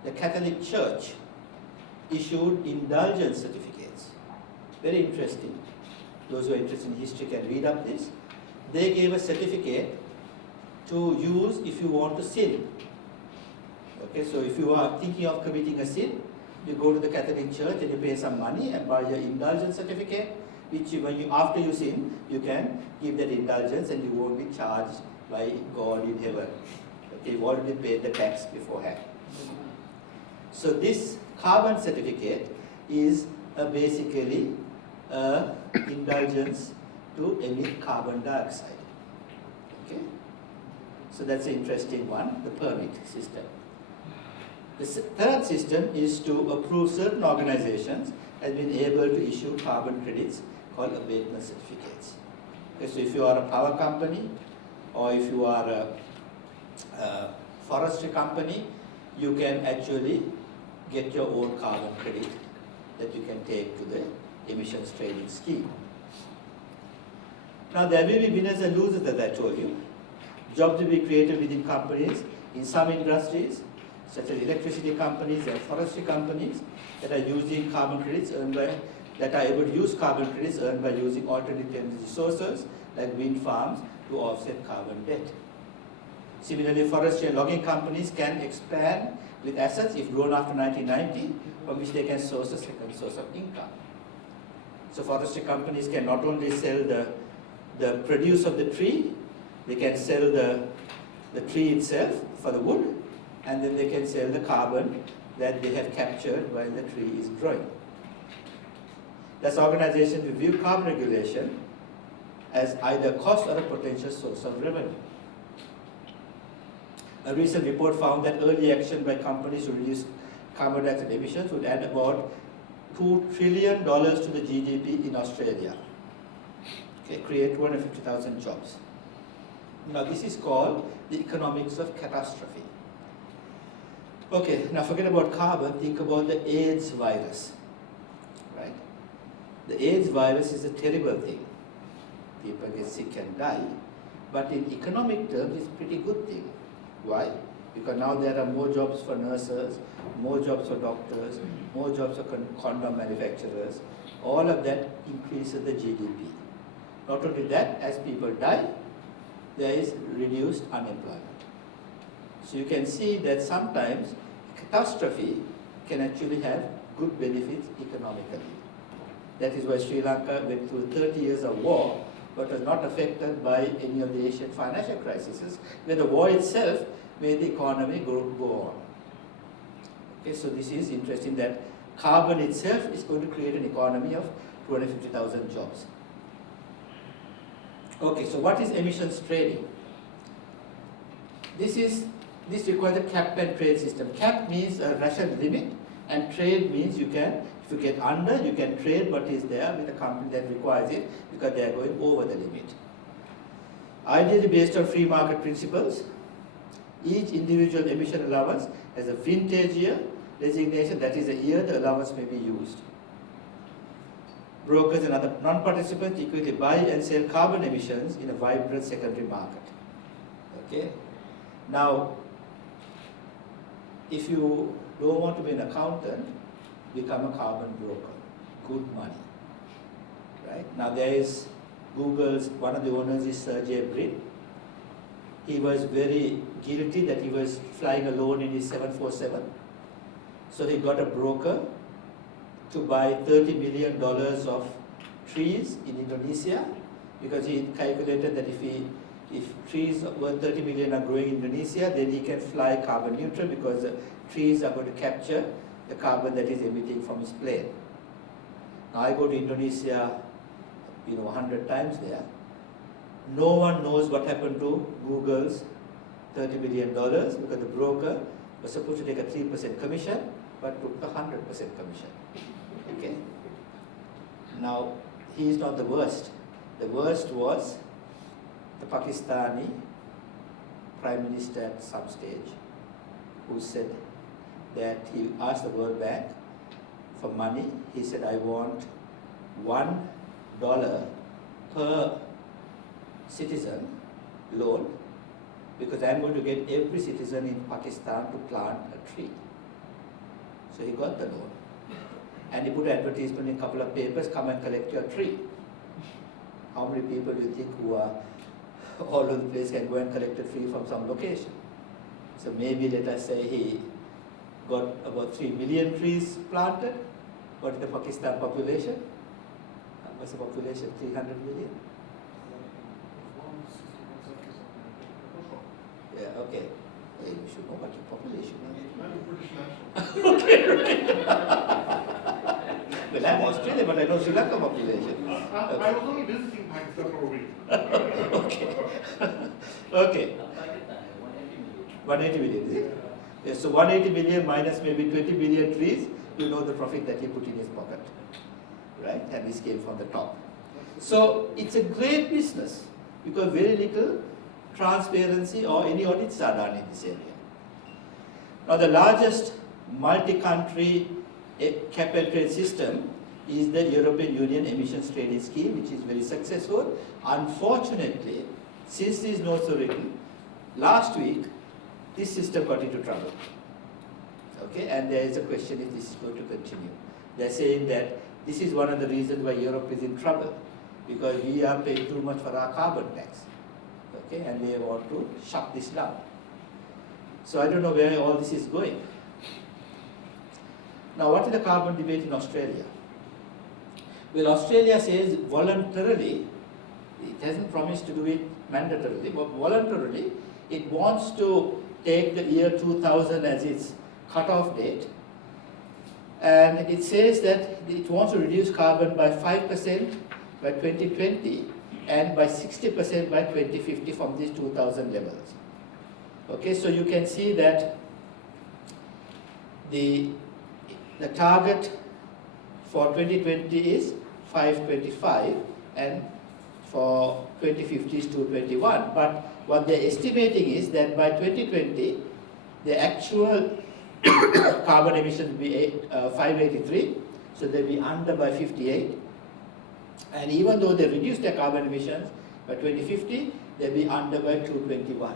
the Catholic Church issued indulgence certificates. Very interesting. Those who are interested in history can read up this. They gave a certificate to use if you want to sin. Okay, so if you are thinking of committing a sin, you go to the Catholic Church and you pay some money and buy your indulgence certificate, which after you sin, you can give that indulgence and you won't be charged by God in heaven. Okay, you've already paid the tax beforehand. So this carbon certificate is basically an indulgence to emit carbon dioxide. Okay, so that's an interesting one, the permit system. The third system is to approve certain organizations has been able to issue carbon credits called abatement certificates. Okay, so if you are a power company or if you are a forestry company, you can actually get your own carbon credit that you can take to the emissions trading scheme. Now there will be winners and losers, as I told you. Jobs will be created within companies in some industries, such as electricity companies and forestry companies that are using carbon credits that are able to use carbon credits earned by using alternative energy sources like wind farms to offset carbon debt. Similarly, forestry and logging companies can expand with assets if grown after 1990, from which they can source a second source of income. So forestry companies can not only sell the produce of the tree, they can sell the tree itself for the wood, and then they can sell the carbon that they have captured while the tree is growing. Thus, organizations view carbon regulation as either a cost or a potential source of revenue. A recent report found that early action by companies to reduce carbon dioxide emissions would add about $2 trillion to the GDP in Australia. Okay, create 250,000 jobs. Now this is called the economics of catastrophe. Okay, now forget about carbon, think about the AIDS virus, right? The AIDS virus is a terrible thing. People get sick and die, but in economic terms, it's a pretty good thing. Why? Because now there are more jobs for nurses, more jobs for doctors, more jobs for condom manufacturers. All of that increases the GDP. Not only that, as people die, there is reduced unemployment. So you can see that sometimes catastrophe can actually have good benefits economically. That is why Sri Lanka went through 30 years of war, but was not affected by any of the Asian financial crises, where the war itself made the economy go on. Okay, so this is interesting that carbon itself is going to create an economy of 250,000 jobs. Okay, so what is emissions trading? This requires a cap and trade system. Cap means a ration limit, and trade means you can, if you get under, you can trade what is there with a company that requires it because they are going over the limit. Ideally based on free market principles, each individual emission allowance has a vintage year designation, that is the year the allowance may be used. Brokers and other non-participants equally buy and sell carbon emissions in a vibrant secondary market. Okay. Now, if you don't want to be an accountant, become a carbon broker. Good money. Right? Now there is Google's, one of the owners is Sergey Brin. He was very guilty that he was flying alone in his 747. So he got a broker to buy $30 million of trees in Indonesia, because he calculated that if trees worth 30 million are growing in Indonesia, then he can fly carbon neutral, because the trees are going to capture the carbon that is emitting from his plane. Now I go to Indonesia, 100 times there. No one knows what happened to Google's $30 million, because the broker was supposed to take a 3% commission, but took a 100% commission. Okay? Now, he is not the worst. The worst was the Pakistani Prime Minister at some stage, who said that he asked the World Bank for money. He said, I want $1 per citizen loan, because I'm going to get every citizen in Pakistan to plant a tree. So he got the loan. And he put an advertisement in a couple of papers, come and collect your tree. How many people do you think who are all over the place can go and collect a tree from some location? So maybe let us say he got about 3 million trees planted. What is the Pakistan population? What's the population? 300 million? Yeah, okay. Hey, you should know what your population is. I'm a British national. Well, I'm Australian, but I know Sri Lanka population. I was only visiting Pakistan for a week. Okay. Okay. 180 million, is it? Yeah, so 180 million minus maybe 20 million trees, you know the profit that he put in his pocket. Right? And this came from the top. So it's a great business, because very little transparency or any audits are done in this area. Now the largest multi-country cap and trade system is the European Union Emissions Trading Scheme, which is very successful. Unfortunately, since this notes were written, last week, this system got into trouble. Okay, and there is a question if this is going to continue. They're saying that this is one of the reasons why Europe is in trouble, because we are paying too much for our carbon tax. Okay, and they want to shut this down. So I don't know where all this is going. Now, what is the carbon debate in Australia? Well, Australia says voluntarily, it hasn't promised to do it mandatorily, but voluntarily, it wants to take the year 2000 as its cutoff date. And it says that it wants to reduce carbon by 5% by 2020 and by 60% by 2050 from these 2000 levels. Okay, so you can see that the target for 2020 is 525 and for 2050 is 221. But what they're estimating is that by 2020, the actual carbon emissions will be 583, so they'll be under by 58. And even though they reduce their carbon emissions by 2050, they'll be under by 221.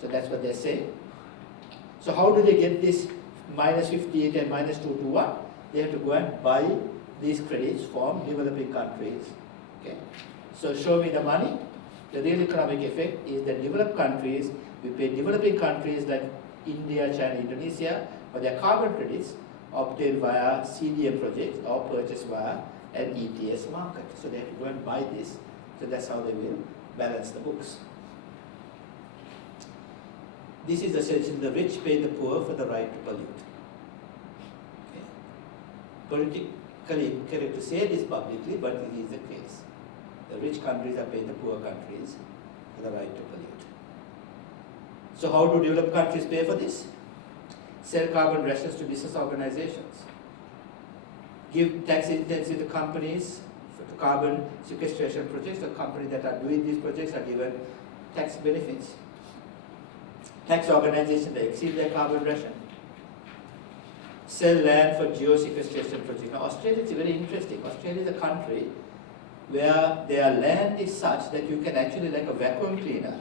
So that's what they're saying. So how do they get this minus 58 and minus 221? They have to go and buy these credits from developing countries. Okay. So show me the money. The real economic effect is that developed countries, we pay developing countries like India, China, Indonesia for their carbon credits obtained via CDM projects or purchased via an ETS market. So they have to go and buy this. So that's how they will balance the books. This is essentially the rich pay the poor for the right to pollute. Okay. Politically incorrect to say this publicly, but it is the case. The rich countries are paying the poor countries for the right to pollute. So how do developed countries pay for this? Sell carbon rations to business organizations. Give tax incentives to companies for carbon sequestration projects. The companies that are doing these projects are given tax benefits. Tax organizations that exceed their carbon ration. Sell land for geosequestration projects. Now Australia is very interesting. Australia is a country where their land is such that you can actually, like a vacuum cleaner,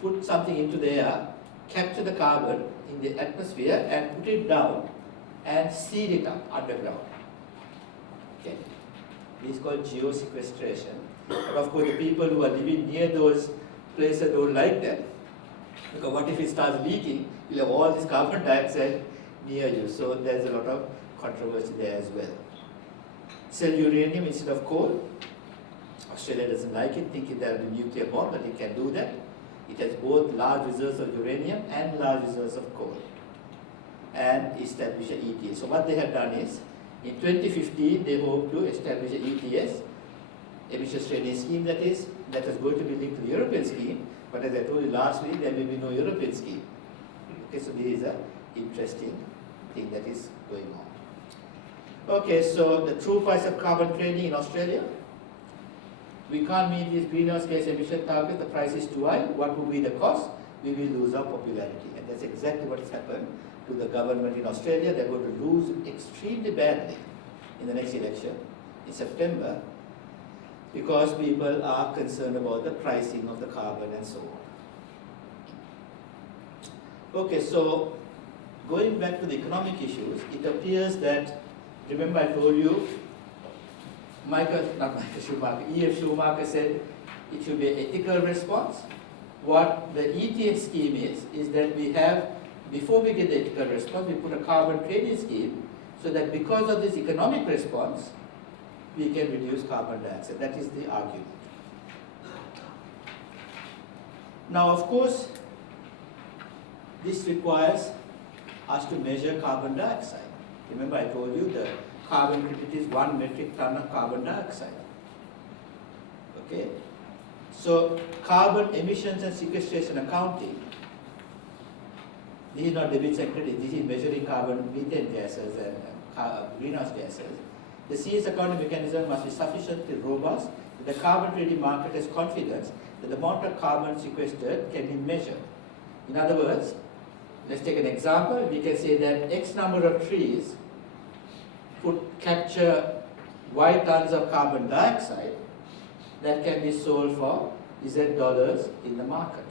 put something into the air, capture the carbon, in the atmosphere and put it down and seal it up underground. Okay. This is called geosequestration. But of course, the people who are living near those places don't like that. Because what if it starts leaking? You'll have all this carbon dioxide near you. So there's a lot of controversy there as well. Sell uranium instead of coal. Australia doesn't like it, thinking there will be nuclear bomb, but it can do that. It has both large reserves of uranium and large reserves of coal. And establish an ETS. So what they have done is, in 2015, they hope to establish an ETS, emissions trading scheme that is going to be linked to the European scheme. But as I told you last week, there will be no European scheme. Okay, so this is an interesting thing that is going on. Okay, so the true price of carbon trading in Australia. We can't meet these greenhouse gas emission targets, the price is too high. What would be the cost? We will lose our popularity. And that's exactly what has happened to the government in Australia. They're going to lose extremely badly in the next election in September because people are concerned about the pricing of the carbon and so on. Okay, so going back to the economic issues, it appears that, remember I told you, E.F. Schumacher said it should be an ethical response. What the ETS scheme is that we have, before we get the ethical response, we put a carbon trading scheme so that because of this economic response, we can reduce carbon dioxide. That is the argument. Now, of course, this requires us to measure carbon dioxide. Remember I told you the carbon credit is 1 metric ton of carbon dioxide. Okay? So carbon emissions and sequestration accounting, this is not debits and credits, this is measuring carbon methane gases and greenhouse gases. The CS accounting mechanism must be sufficiently robust that the carbon trading market has confidence that the amount of carbon sequestered can be measured. In other words, let's take an example. We can say that X number of trees could capture Y tons of carbon dioxide that can be sold for Z dollars in the market.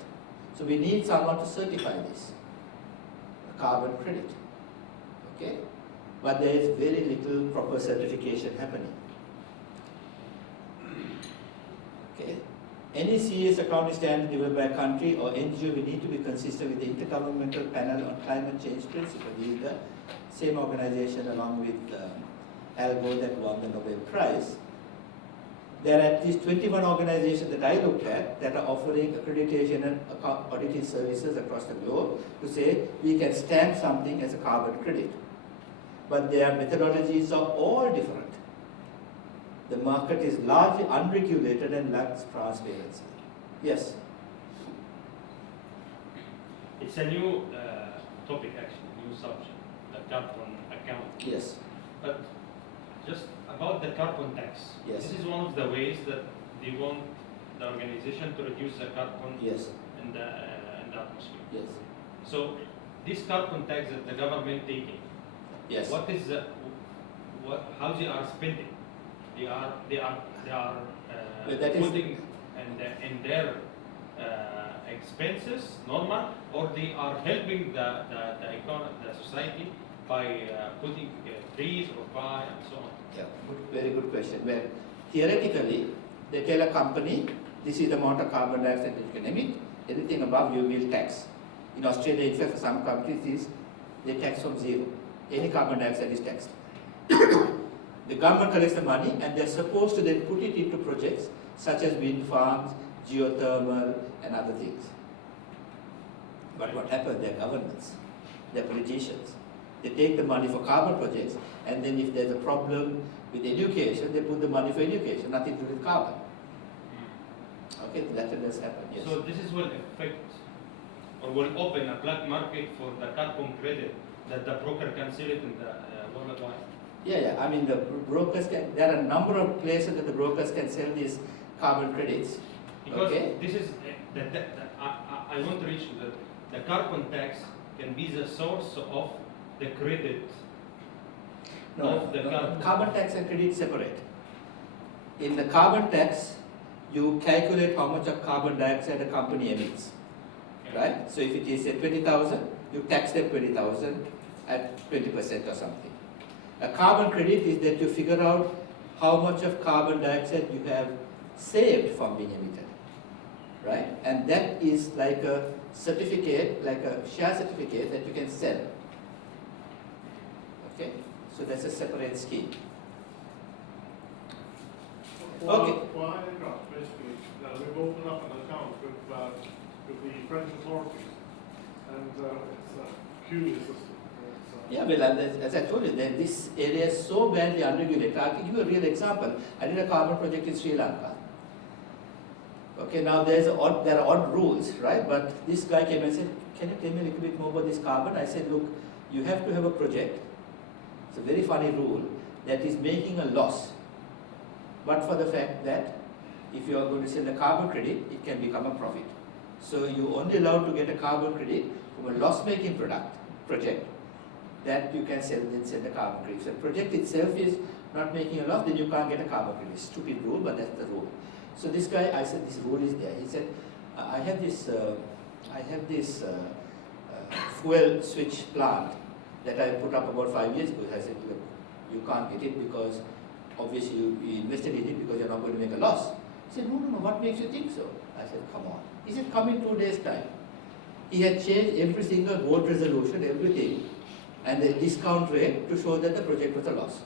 So we need someone to certify this, a carbon credit. Okay? But there is very little proper certification happening. Okay? Any serious accounting standard developed by a country or NGO, we need to be consistent with the Intergovernmental Panel on Climate Change Principle. This is the same organization along with Al Gore that won the Nobel Prize. There are at least 21 organizations that I looked at that are offering accreditation and auditing services across the globe to say we can stamp something as a carbon credit. But their methodologies are all different. The market is largely unregulated and lacks transparency. Yes? It's a new topic actually, new subject, the carbon account. Yes. But just about the carbon tax. Yes. This is one of the ways that they want the organization to reduce the carbon Yes. in the atmosphere. Yes. So this carbon tax that the government taking, Yes. what is how they are spending? They are Well, that is- putting in their expenses normal, or they are helping the society by putting trees or buy and so on. Yeah, very good question. Well, theoretically, they tell a company, this is the amount of carbon dioxide that you can emit, anything above you will tax. In Australia, in fact, for some countries, they tax from zero. Any carbon dioxide is taxed. The government collects the money and they're supposed to then put it into projects such as wind farms, geothermal, and other things. But what happens? They're governments, they're politicians. They take the money for carbon projects, and then if there's a problem with education, they put the money for education, nothing to do with carbon. Okay, that does happen, yes. So this is will affect or will open a black market for the carbon credit that the broker can sell it in the worldwide. Yeah, I mean the brokers can, there are a number of places that the brokers can sell these carbon credits. Because Okay. this is, I want to reach that the carbon tax can be the source of the credit of the carbon. Carbon tax and credit separate. In the carbon tax, you calculate how much of carbon dioxide a company emits, right? So if it is 20,000, you tax them 20,000 at 20% or something. A carbon credit is that you figure out how much of carbon dioxide you have saved from being emitted, right? And that is like a certificate, like a share certificate that you can sell. Okay, so that's a separate scheme. Okay. Well, I aircraft, basically, we've opened up an account with the French authorities, and it's a QE system. Yeah, well, as I told you, then this area is so badly unregulated. I'll give you a real example. I did a carbon project in Sri Lanka. Okay, now there are odd rules, right? But this guy came and said, "Can you tell me a little bit more about this carbon?" I said, "Look, you have to have a project. It's a very funny rule that is making a loss, but for the fact that if you are going to sell a carbon credit, it can become a profit. So you're only allowed to get a carbon credit from a loss-making project that you can sell the carbon credit. If the project itself is not making a loss, then you can't get a carbon credit. Stupid rule, but that's the rule." So this guy, I said, "This rule is there." He said, I have this fuel switch plant that I put up about 5 years ago." I said, "Look, you can't get it because obviously you invested in it because you're not going to make a loss." He said, no, what makes you think so?" I said, "Come on." He said, "Come in 2 days' time." He had changed every single board resolution, everything, and the discount rate to show that the project was a loss.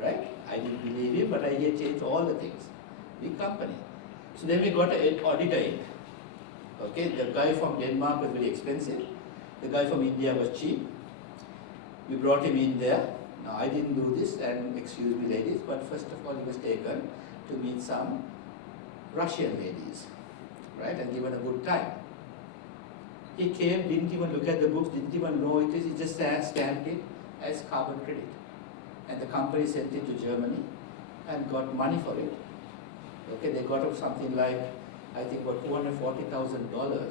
Right? I didn't believe him, but he had changed all the things. Big company. So then we got an auditor in. Okay, the guy from Denmark was very expensive. The guy from India was cheap. We brought him in there. Now I didn't do this, and excuse me ladies, but first of all he was taken to meet some Russian ladies, right, and given a good time. He came, didn't even look at the books, didn't even know it is, he just stamped it as carbon credit. And the company sent it to Germany and got money for it. Okay, they got up something like, I think about $240,000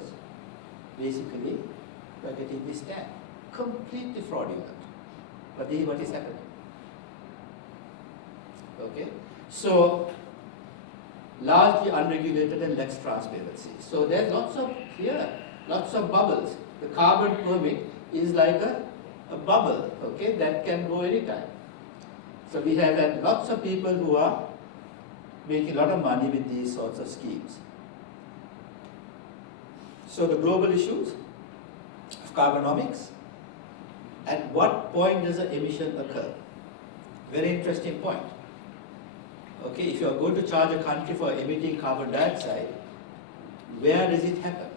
basically by getting this stamp. Completely fraudulent. But this is what is happening. Okay, so largely unregulated and less transparency. So there's lots of bubbles. The carbon permit is like a bubble, okay, that can go anytime. So we have had lots of people who are making a lot of money with these sorts of schemes. So the global issues of carbonomics. At what point does an emission occur? Very interesting point. Okay, if you are going to charge a country for emitting carbon dioxide, where does it happen?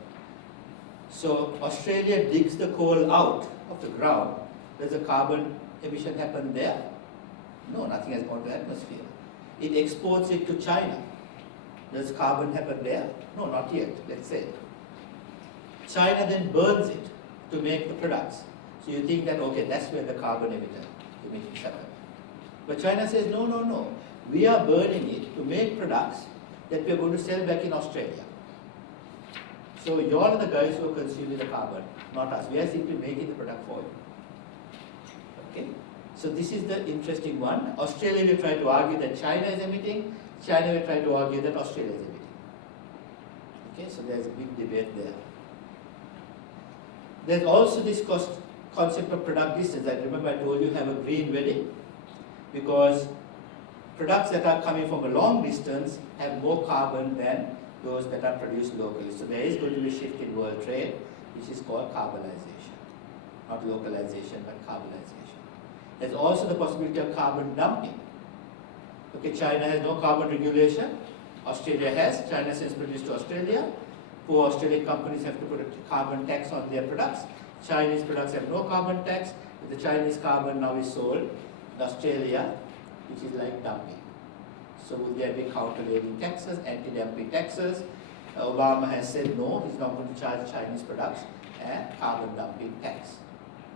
So Australia digs the coal out of the ground. Does the carbon emission happen there? No, nothing has gone to the atmosphere. It exports it to China. Does carbon happen there? No, not yet, let's say. China then burns it to make the products. So you think that, okay, that's where the carbon emissions happen. But China says, no. We are burning it to make products that we are going to sell back in Australia. So you are the guys who are consuming the carbon, not us. We are simply making the product for you. Okay? So this is the interesting one. Australia will try to argue that China is emitting. China will try to argue that Australia is emitting. Okay, so there's a big debate there. There's also this concept of product distance. I remember I told you have a green wedding because products that are coming from a long distance have more carbon than those that are produced locally. So there is going to be a shift in world trade, which is called carbonization. Not localization, but carbonization. There's also the possibility of carbon dumping. Okay, China has no carbon regulation. Australia has. China sends produce to Australia. Poor Australian companies have to put a carbon tax on their products. Chinese products have no carbon tax. The Chinese carbon now is sold in Australia, which is like dumping. So will there be countervailing taxes, anti-dumping taxes? Obama has said no, he's not going to charge Chinese products a carbon dumping tax.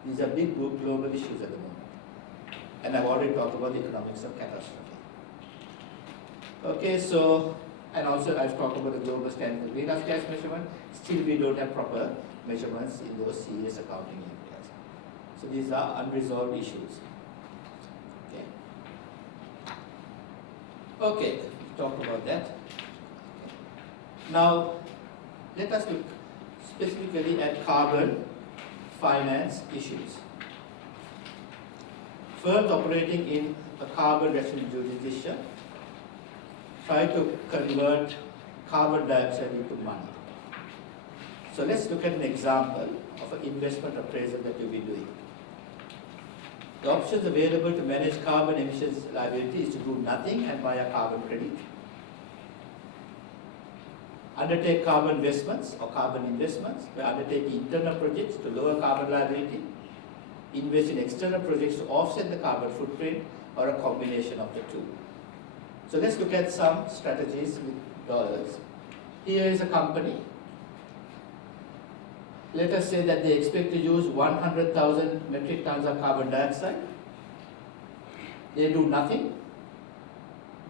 These are big global issues at the moment. And I've already talked about the economics of catastrophe. Okay, so, and also I've talked about the global standard for greenhouse gas measurement. Still we don't have proper measurements in those serious accounting areas. So these are unresolved issues. Okay. Okay, talk about that. Okay. Now, let us look specifically at carbon finance issues. Firms operating in a carbon resident jurisdiction try to convert carbon dioxide into money. So let's look at an example of an investment appraisal that you'll be doing. The options available to manage carbon emissions liability is to do nothing and buy a carbon credit. Undertake carbon investments or carbon investments by undertaking internal projects to lower carbon liability, invest in external projects to offset the carbon footprint, or a combination of the two. So let's look at some strategies with dollars. Here is a company. Let us say that they expect to use 100,000 metric tons of carbon dioxide. They do nothing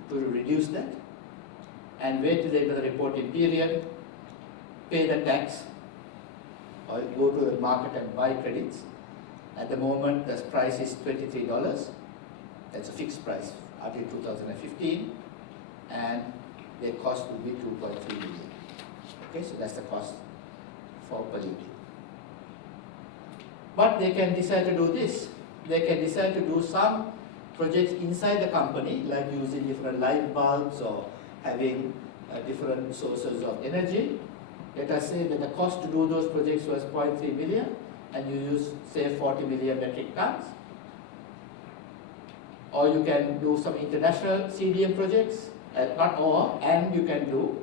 to reduce that and wait till the end of the reporting period, pay the tax, or go to the market and buy credits. At the moment, the price is $23. That's a fixed price until 2015, and their cost will be 2.3 million. Okay, so that's the cost for polluting. But they can decide to do this. They can decide to do some projects inside the company, like using different light bulbs or having different sources of energy. Let us say that the cost to do those projects was 0.3 million, and you use, say, 40 million metric tons. Or you can do some international CDM projects, and you can do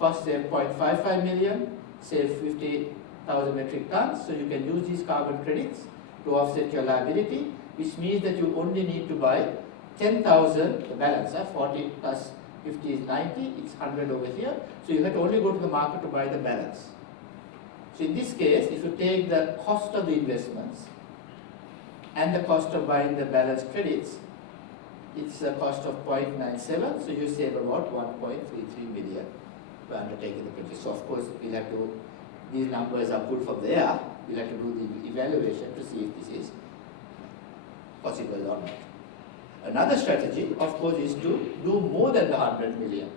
cost, say, 0.55 million, say 50,000 metric tons. So you can use these carbon credits to offset your liability, which means that you only need to buy 10,000, the balance, 40 plus 50 is 90, it's 100 over here. So you have to only go to the market to buy the balance. So in this case, if you take the cost of the investments and the cost of buying the balance credits, it's a cost of 0.97, so you save about 1.33 million by undertaking the project. So of course, we'll have to, these numbers are put from there, we'll have to do the evaluation to see if this is possible or not. Another strategy, of course, is to do more than the 100 million.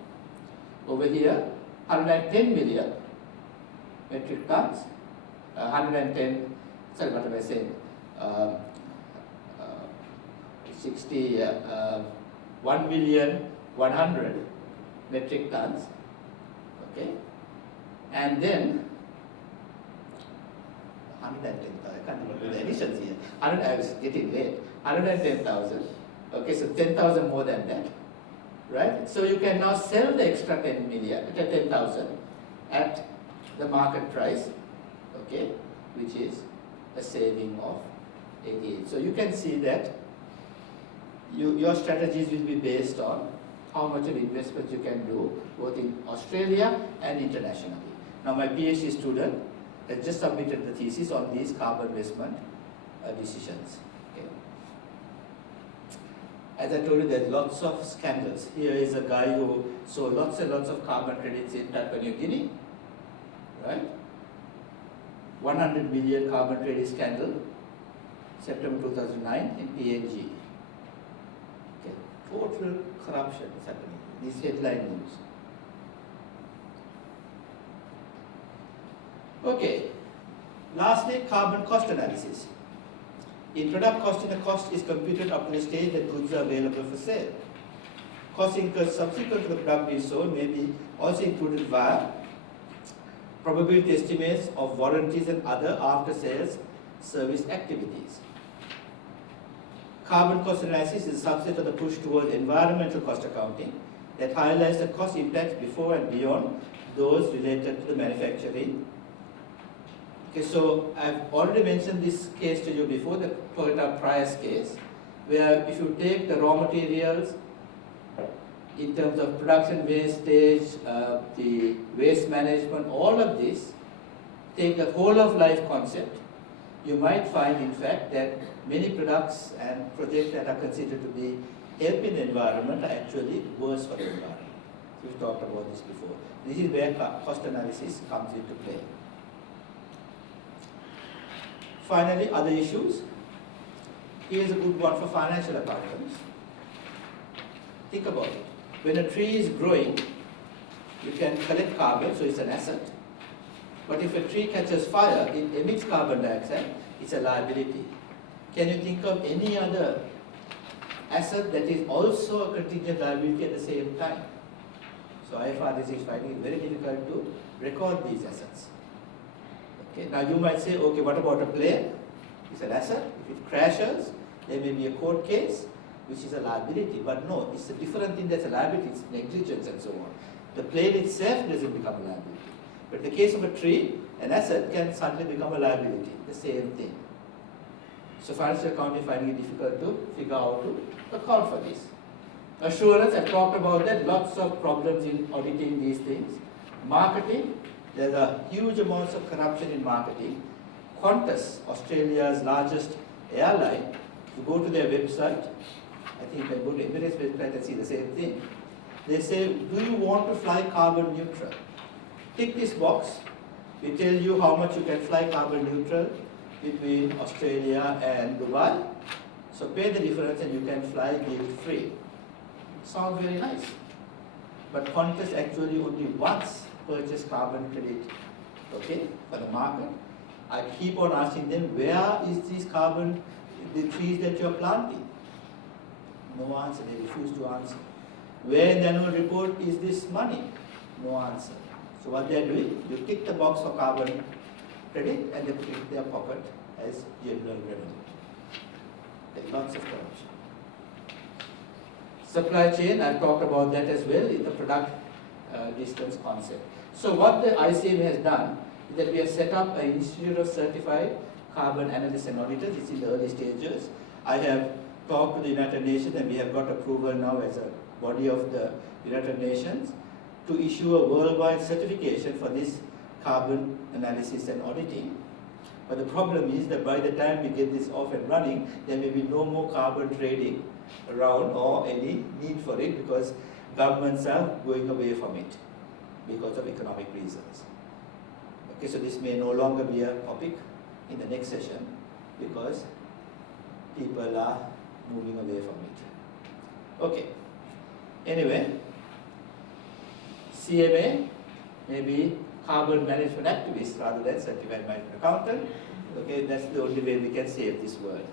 Over here, 110 million metric tons, 110, sorry, what am I saying? 1,100,000 metric tons, okay? And then 110,000, I can't remember the additions here. I was getting late. 110,000, okay, so 10,000 more than that, right? So you can now sell the extra 10,000 at the market price, okay, which is a saving of 88. So you can see that your strategies will be based on how much of investment you can do, both in Australia and internationally. Now my PhD student has just submitted the thesis on these carbon investment decisions. Okay. As I told you, there's lots of scandals. Here is a guy who sold lots and lots of carbon credits in Papua New Guinea, right? 100 million carbon credit scandal, September 2009 in PNG. Okay. Total corruption is happening. This headline news. Okay. Lastly, carbon cost analysis. In product costing, the cost is computed up to the stage that goods are available for sale. Costs incurred subsequent to the product being sold may be also included via probability estimates of warranties and other after-sales service activities. Carbon cost analysis is a subset of the push towards environmental cost accounting that highlights the cost impacts before and beyond those related to the manufacturing. Okay, so I've already mentioned this case to you before, the Toyota Prius case, where if you take the raw materials in terms of production wastage, the waste management, all of this, take the whole of life concept, you might find in fact that many products and projects that are considered to be helping the environment are actually worse for the environment. We've talked about this before. This is where cost analysis comes into play. Finally, other issues. Here's a good one for financial accountants. Think about it. When a tree is growing, you can collect carbon, so it's an asset. But if a tree catches fire, it emits carbon dioxide, it's a liability. Can you think of any other asset that is also a contingent liability at the same time? So IFRS is finding it very difficult to record these assets. Okay, now you might say, okay, what about a plane? It's an asset. If it crashes, there may be a court case, which is a liability. But no, it's a different thing that's a liability, it's negligence and so on. The plane itself doesn't become a liability. But in the case of a tree, an asset can suddenly become a liability, the same thing. So financial accounting finding it difficult to figure out to account for this. Assurance, I've talked about that, lots of problems in auditing these things. Marketing, there's a huge amounts of corruption in marketing. Qantas, Australia's largest airline, if you go to their website, I think you can go to Emirates website and see the same thing. They say, do you want to fly carbon neutral? Tick this box. We tell you how much you can fly carbon neutral between Australia and Dubai. So pay the difference and you can fly guilt free. Sounds very nice. But Qantas actually only once purchased carbon credit, okay, for the market. I keep on asking them, where is this carbon, the trees that you're planting? No answer, they refuse to answer. Where in the annual report is this money? No answer. So what they're doing, you tick the box for carbon credit and they put it in their pocket as general revenue. There's lots of corruption. Supply chain, I've talked about that as well, in the product distance concept. So what the ICM has done is that we have set up an Institute of Certified Carbon Analysts and Auditors. It's in the early stages. I have talked to the United Nations and we have got approval now as a body of the United Nations to issue a worldwide certification for this carbon analysis and auditing. But the problem is that by the time we get this off and running, there may be no more carbon trading around or any need for it because governments are going away from it because of economic reasons. Okay, so this may no longer be a topic in the next session because people are moving away from it. Okay, anyway, CMA may be carbon management activist rather than certified management accountant. Okay, that's the only way we can save this world.